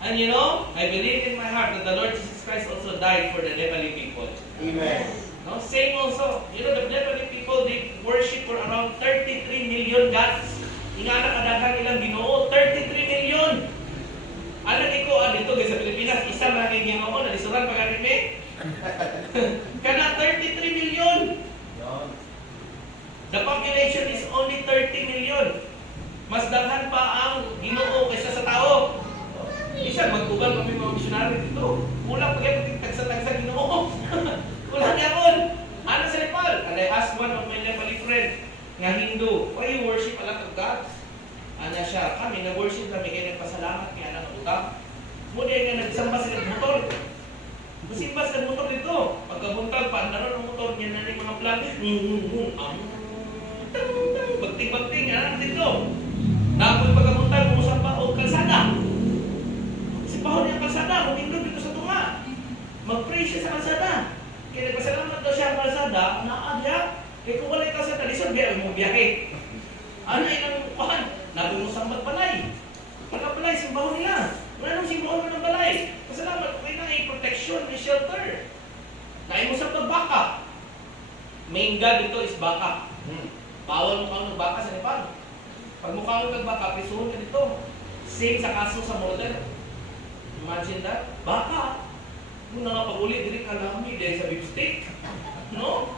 And you know, I believe in my heart that the Lord Jesus Christ also died for the Nepali people. Amen. No, same also. You know, the Nepali people, they worship for around 33 million gods. Ingana kadaghang ilang Ginoo, 33 million. Alam ko dito sa Pilipinas, isa lang ang Ginoo na lisuran pa ganin me. Kana 33 million. The population is only 30 million. Mas daghan pa ang Ginoo kaysa sa tao. Isa magtugang kami mga misyonaryo dito. Kulang pa kayo tagsa-tagsa Ginoo. Kulang yapon. Ano sa Nepal? And I asked one of my Nepali friend nga Hindu, why you worship a lot of gods? Ano siya, kami nag-worship kami kaya nagpasalamat kaya nang utang. Muna nga nagsamba sa motor. Masimba sa motor dito. Pagkabuntag, paandaron ang motor niya na mga plan. Bagting-bagting, dito. Tapos pagkabuntag, pumusang pa o kalsada. Pahon niya kalsada, humindog dito sa tunga. Mag-pray siya sa kalsada. Kaya nagpasalamat daw siya ang kalsada, naadya. Kaya kung wala yung kalsada, lisod biya, may biyahe. Ano yung nangkuhan? Nabimusang magbalay. Pagkabalay, simbahon nila. Anong simbahon mo ng balay? Pasalamat, kung may protection, may shelter. Naimusang magbaka. Main god dito is baka. Bawal mo kang nagbaka sa Nepal. Pag mukha mo nagbaka, pisuhon ka dito. Same sa kaso sa murder. Imagine that. Baka. Kung nga pag-uli, dili kalami dahil sa beef steak. No?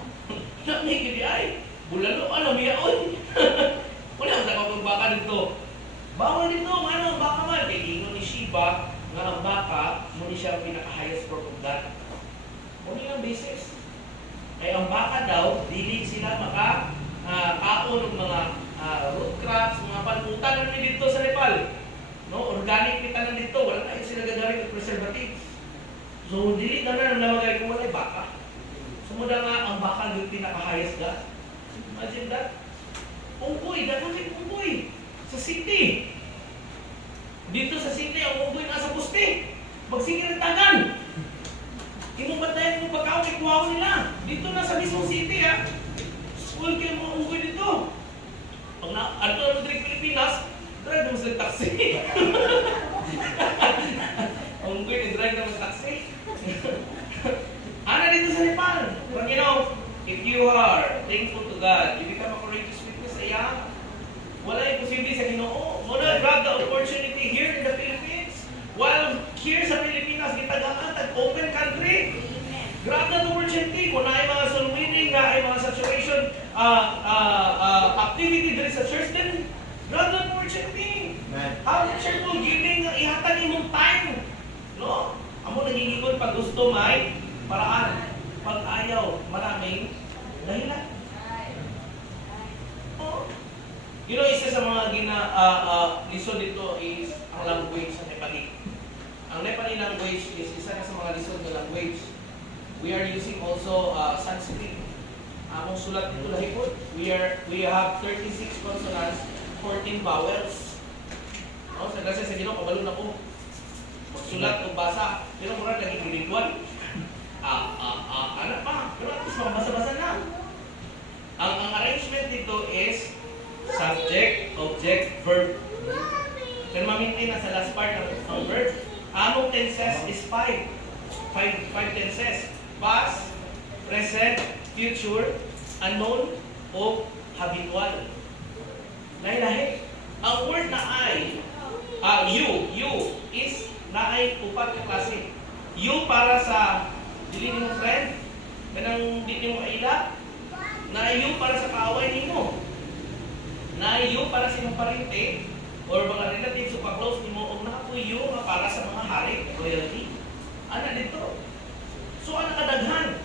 Nakay kidi ay. Bulalo, ano, miyaon. Wala ang takapag baka dito. Bawal dito, ano, baka man. Kaya ingon ni Shiva, nga ang baka, muna siya ang pinaka-highest form of God. Muna ang basis. Kaya ang baka daw, dili sila kaon ng mga root crops, mga panutan na dito sa Nepal. No, organic pitanan dito, wala na sila gagaling ng preservatives. So, dili na namagay kung wala baka. Sumuna nga, ang baka yung pinaka-highest God. Imagine that. Unggoy, dapat unggoy. Sa city. Dito sa city, ang unggoy nasa poste. Magsingir ang tagan. Inubantayan mo pagkaon, ikuha nila. Dito na sa mismong city, ha. School kayo mga unggoy dito. Pag na Rodrigo, Pilipinas, drive naman sila taxi. Ang unggoy, drive naman taxi. Ano dito sa Nepal? But you know, if you are thankful to God, you become a courageous witness, wala yung posible sa Ginoo. Muna, grab the opportunity here in the Philippines. While here sa Pilipinas, gitagaan, open country. Grab that opportunity. Kung na ay mga soul winning, na ay mga saturation activity dito sa church, then grab that opportunity. How the church will giving ihatag imong time. No? Amo nagigingod pag gusto may paraan. Pag ayaw, maraming dahilan. Oh. You know, isa sa mga lisod dito is ang language sa Nepali. Ang Nepali language is isa na sa mga lisod na language. We are using also Sanskrit. Among sulat dito lahipod. We have 36 consonants, 14 vowels. No, sa grasya sa Ginoo, kabalo na ko. Magsulat o basa. Pero mura naging grade 1. Anak pa. Pero at least makabasa-basa na. Ang arrangement dito is subject, object, verb. Pero mamintin na sa last part ng verb. Among tenses is 5 tenses. Past, present, future, unknown, o habitual. Lahi-lahi. Ang word na I, you is na ay upat na klase. You para sa dili mo friend, kanang dili mo ila. Na you para sa kaaway nimo. Na you para sa imong parente or mga relatives o pa-close nimo og na you nga para sa mga hari, royalty. Ana dito. So ana kadaghan.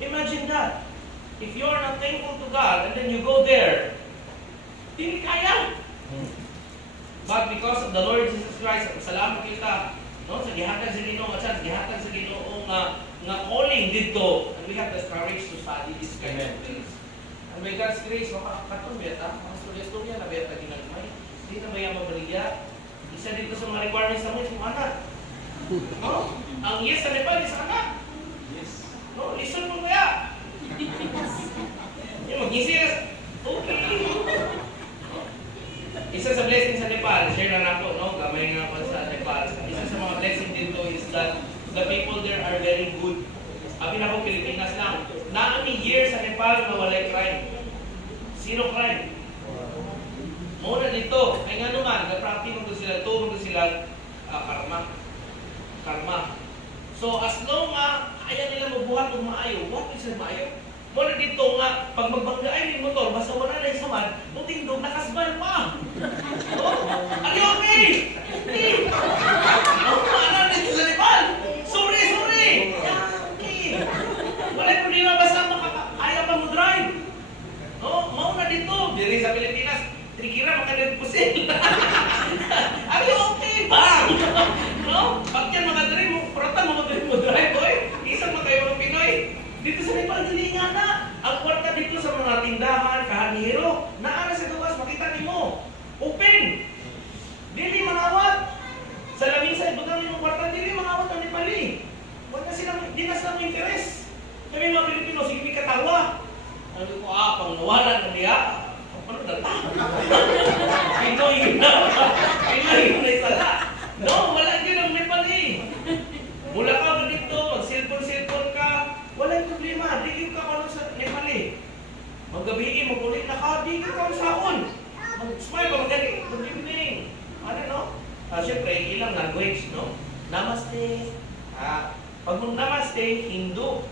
Imagine that. If you are not thankful to God and then you go there, dili kaya. But because of the Lord Jesus Christ, salamat kita, no, sa gihatag sa Ginoo, at sa gihatag sa Ginoo nga calling dito, and we have the courage to study this kind of things. And by God's grace, makakatong beta, mga storya-storya na beta ginagmay. Hindi na ba yung mabaligya? Isa dito sa mga requirements namin, yung anak. No? Ang yes sa Nepal is anak. Yes. No, listen mo kaya. Yung mag-isip, okay. Isa sa blessing sa Nepal, share na ako, no? Gamay nga pa sa Nepal. Isa sa mga blessing dito is that the people there are very good. Abi na ko Pilipinas lang. Naami years sa Nepal na walay crime. Zero crime. Muna dito, ay nga naman, nag-practice mo sila, tuwag mo sila karma. So as long ayaw nila mabuhat ng maayo, buhat nila sa maayo. Muna dito nga, pag magbangga ay yung motor, basta wala na yung samad, kung tindog, nakasbal pa. Oh, are you okay? Hindi. Ano dito sa Nepal? Sorry. Okay. Wala problema, basta kaya pa mo drive. No, mauna dito, diri sa Pilipinas, trikira makadagpusin. Are you okay ba? No? Pag yan makadrive mo, prata mo drive, boy. Isang makayo ng Pinoy. Dito sa Nepal, dili nga na. Ang kwarta dito sa mga tindahan, kahanihero, naara sa gawas, makita ni mo. Open. Dili mangawat. Sa laming sa ibutang yung kwarta, dili mangawat ang Nepali. Huwag na silang, di na silang interes. Kami mga Pilipino, sige may katawa. Sabi ko, pang nawalan ng niya. Ano data? Pinoy na isala. No, wala din ang Nepali. Mula ka ba dito, mag-cellphone ka, walang problema, digil ka ka sa Nepali. Maggabihin, magulit na ka, digil ka saon. Mag-smile ka, mag-galing, good evening. Ano, no? Siyempre, ilang language, no? Namaste. Pag mong namaste, Hindu.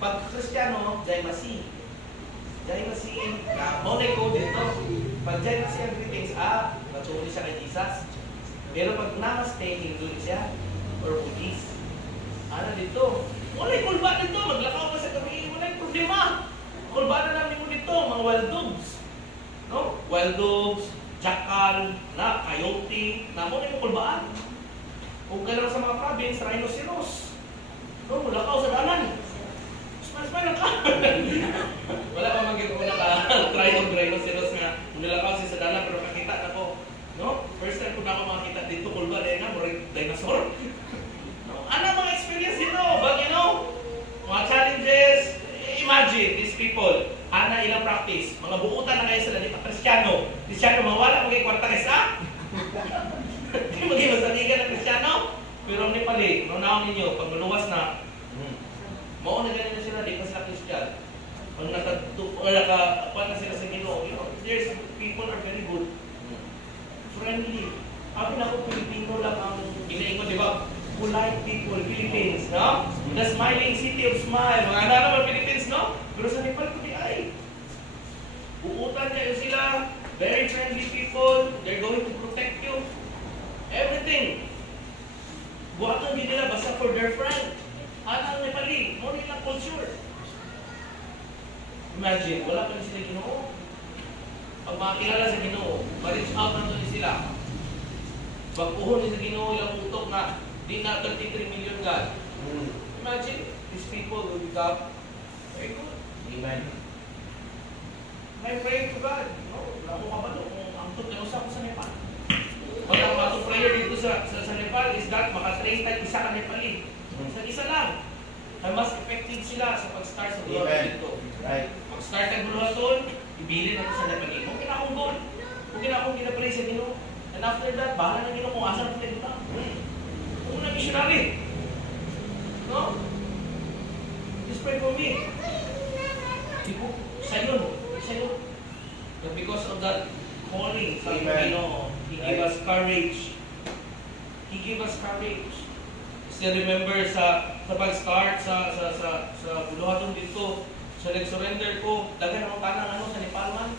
Pag Kristiyano, Jai Masi. Jai Masi, monay ko dito. Pag Jai Masi ang greetings, matuli siya kay Jesus. Pero pag namaste, Hindu siya. Or Buddhist. Ano dito? Wala'y kulba dito. Maglakaw ka sa gabi. Wala'y problema. Kulba na namin mo dito. Mga wild dogs. No? Wild dogs, jackal, coyote. Namo na yung kulbaan. Kung ka lang sa mga province, rhinoceros. No? Maglakaw sa dalan. Smile ka. Wala pa magiging ko try ng rhinoceros nga. Nilakaw siya sa dalan pero kakita na ko. No? First time ko na ako makita dito. Kulba na yun dinosaur. Ano mga experience dito? But you know, mga challenges, imagine these people, ilang practice, mga buutan na kayo sila dito, Kristiyano, mawala magiging kwarta kayo sa? Hindi magiging masaligan ng Kristiyano, pero ang Nepali, naunaon ninyo, pag maluwas na, mauna ganyan na sila, di pa sila Kristyan. Pag nakapan na sila sa Ginoo, you know, there's people are very good, friendly. Abi na ako, Pilipino lang ang ginaingon, di ba? Polite people, Philippines, no? The smiling city of smile. Mga anak naman Philippines, no? Pero sa Nepal, kundi ay. Uutan niya yung sila. Very friendly people. They're going to protect you. Everything. Buhatan din nila basta for their friend. Ang Nepali, mo nilang culture. Imagine, wala pa rin sila Ginoo. Pag makakilala sa Ginoo, ma-reach out na doon sila. Pag-uhon sa Ginoo, ilang utok na di na 33 million God. Imagine, these people will become very good. Amen. May pray to God. No, wala mo kabalo kung ang tutulungan ko sa Nepal. Pag ang matong prayer dito sa Nepal is that makatrain tayo isa ka Nepali. Sa isa lang. Ay mas effective sila sa pag-start sa buluhaton dito. Right. Pag-start ang buluhaton, ibilin natin sa Nepali. Kung kinakong goal, kung kinakong kinapray sa Ginoo. And after that, bahala na Ginoo kung asan natin dito. Kung na missionary. No? Just pray for me. Sa'yo. But because of that calling, sabi ko, He gave us courage. He gave us courage. Still remember sa pag-start sa buluhaton dito, sa nag-surrender ko, dagan akong tanang sa Nepal man.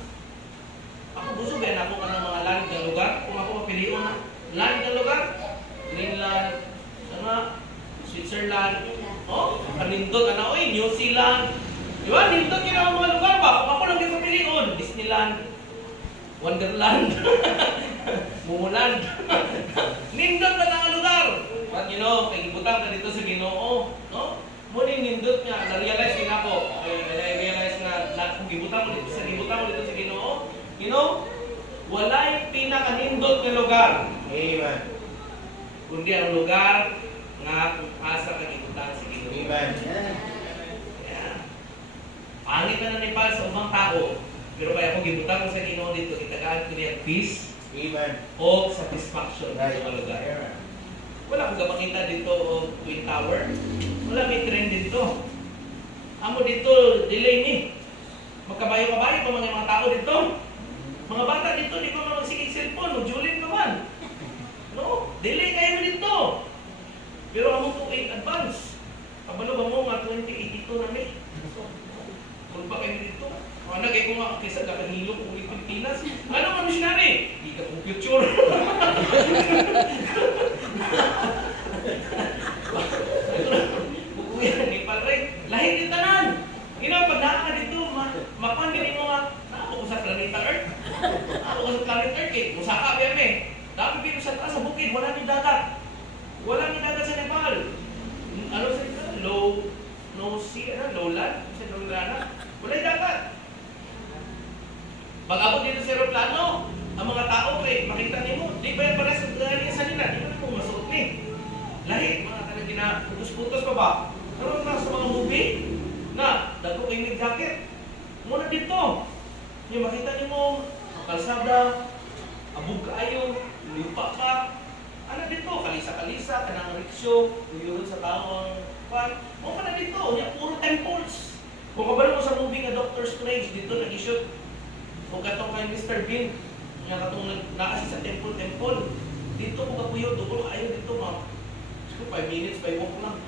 Ako gusto ba ako ka ng mga land ng lugar? Kung ako mapiliin na land ng lugar, Greenland, Switzerland, kanindot, New Zealand. Di ba? Nindot yun ang mga lugar ba? Kung ako lang yung pamilion, Disneyland, Wonderland, Mumuland. Nindot na ang lugar. But you know, kay ibutang ka dito sa Ginoo, no? Muna nindot niya, na-realize din ako. Na-realize na kung ibutang mo dito sa Ginoo, you know, wala yung pinaka-nindot na lugar. Amen. Kundi ang lugar nga kung asa ka ibutang sa Ginoo. Amen. Pangit na Nepal sa ubang tao. Pero kaya kung gibutang sa Ginoo dito, itagaan ko niya peace Amen. o satisfaction sa Right. mga lugar. Wala akong makita dito o Twin Tower. Wala may trend dito. Amo dito, delay ni. Magkabayo-kabayo pa mga tao dito. Mga bata dito, di pa magsigig cellphone, mag-julin naman. No? Delay kayo dito. Pero amo po in advance. Kabalo ba mo nga 2082 na may? Kung ba kayo dito? Ano kayo kung nga kaysa kakahilo kung ulit Pilipinas? Ano mga missionary? Di ka kong future. Bukuyan ni Padre. Lahit din tanan. Ginawa, pag nakaka dito, mapangin mo nga, ako sa planeta Earth. Ako sa planet Earth eh. Musaka ba yan eh. Dami pino sa taas sa bukid, wala nang dagat. Wala nang dagat sa Nepal. Ano sa ito? Lowland? Sa lowland? Wala yung dagat. Pag-abot dito sa aeroplano, ang mga tao kay makita nimo, di ba yan pala sa nila? Di ba mo masuot ni? Lahit, mga talagang ginaputos-putos pa ba? Karoon na sa mga movie na dato kayo may jacket. Muna dito. Yung makita nimo, ang kalsada, abog kaayo, lupa pa. Ano dito? Kalisa-kalisa, kanang riksyo, uyuhon sa tao ang pan. O ka na dito, yung puro temples. Kung kabalo mo sa movie nga Doctor Strange, dito nag-shoot. Kung katong kay Mr. Bean, nga katong nakasi sa temple. Dito ko kapuyo, tukol kayo dito, ma'am. 5 minutes, 5 walk lang.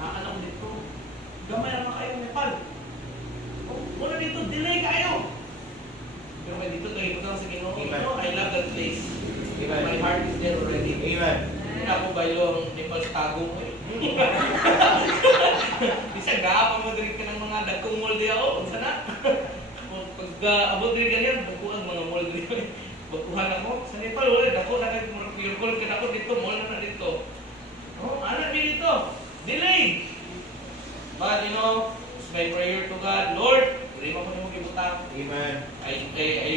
Nakakala ko dito. Gamay naman kayo ng Nepal. Muna dito, delay kayo. Pero kaya dito, kayo lang sa Ginoo. I love that place. My heart is there already. Amen. Hindi ako baylo ang Nepal sa tagong mo eh. Bisa gapang mo din ka ng mga dagkong molde ako. Sana? Pag abot rin ganyan, bakuhan mga molde. Bakuhan ako. Sa Nepal, wala. Dako na kayo. Pure gold ka dako dito. Mall na dito. Oh, anak din dito. Delay. But you know, it's my prayer to God. Lord, pray mo ko kibutang. Amen. I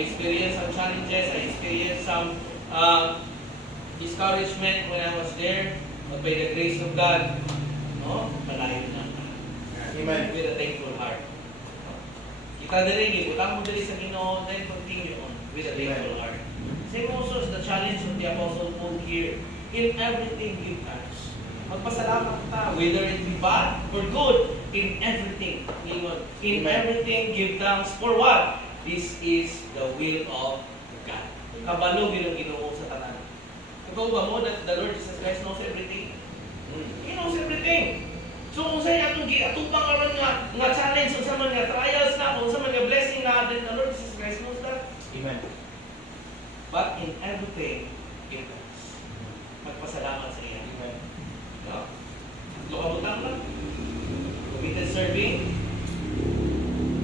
experienced some challenges. I experienced some discouragement when I was there. But by the grace of God, no, malayo na. Amen. With a thankful heart. Kita diri, ibutang mo diri sa Ginoo, then continue on with a thankful heart. Same also as the challenge of the Apostle Paul here. In everything give thanks. Magpasalamat ta, whether it be bad or good, in everything. In everything give thanks for what? This is the will of God. Kabalo ginong Ginoo sa tanan. Ikaw ba mo that the Lord Jesus Christ knows everything? He knows everything. So kung sa'yo atong giatupang karon nga challenge, kung sa man nga trials na, kung sa man nga blessing na, then the Lord Jesus Christ knows that. Amen. But in everything, give thanks. Magpasalamat sa iya. Amen. No? Lokabutang lang. Committed serving,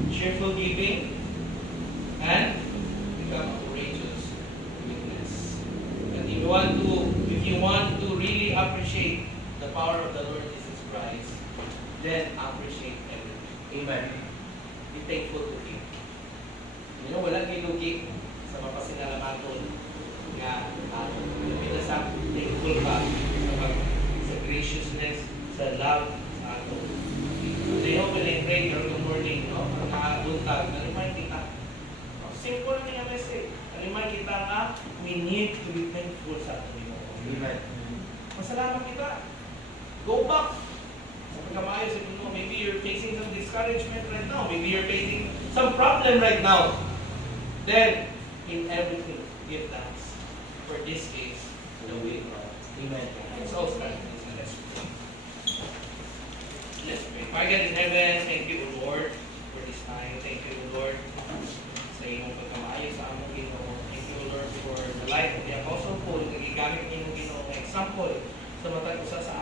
cheerful giving, and become a courageous witness. And if you want to really appreciate the power of the Lord Jesus Christ, then appreciate everything. Amen. Be thankful to Him. You know, wala kay lugi sa mapasinalamaton nga sa thankful ka sa graciousness, sa love sa ato. So you know, when I pray during the morning, no, buntag, nalimay kita. Simple lang yung message. Nalimay kita nga, we need to be thankful sa ato. Amen. Masalamat kita. Go back. Sa pagkamayo sa mundo, maybe you're facing some discouragement right now. Maybe you're facing some problem right now. Then, in everything, give thanks. For this is the will of God. Amen. Let's all stand. Let's pray. Let's pray. My God in heaven, thank you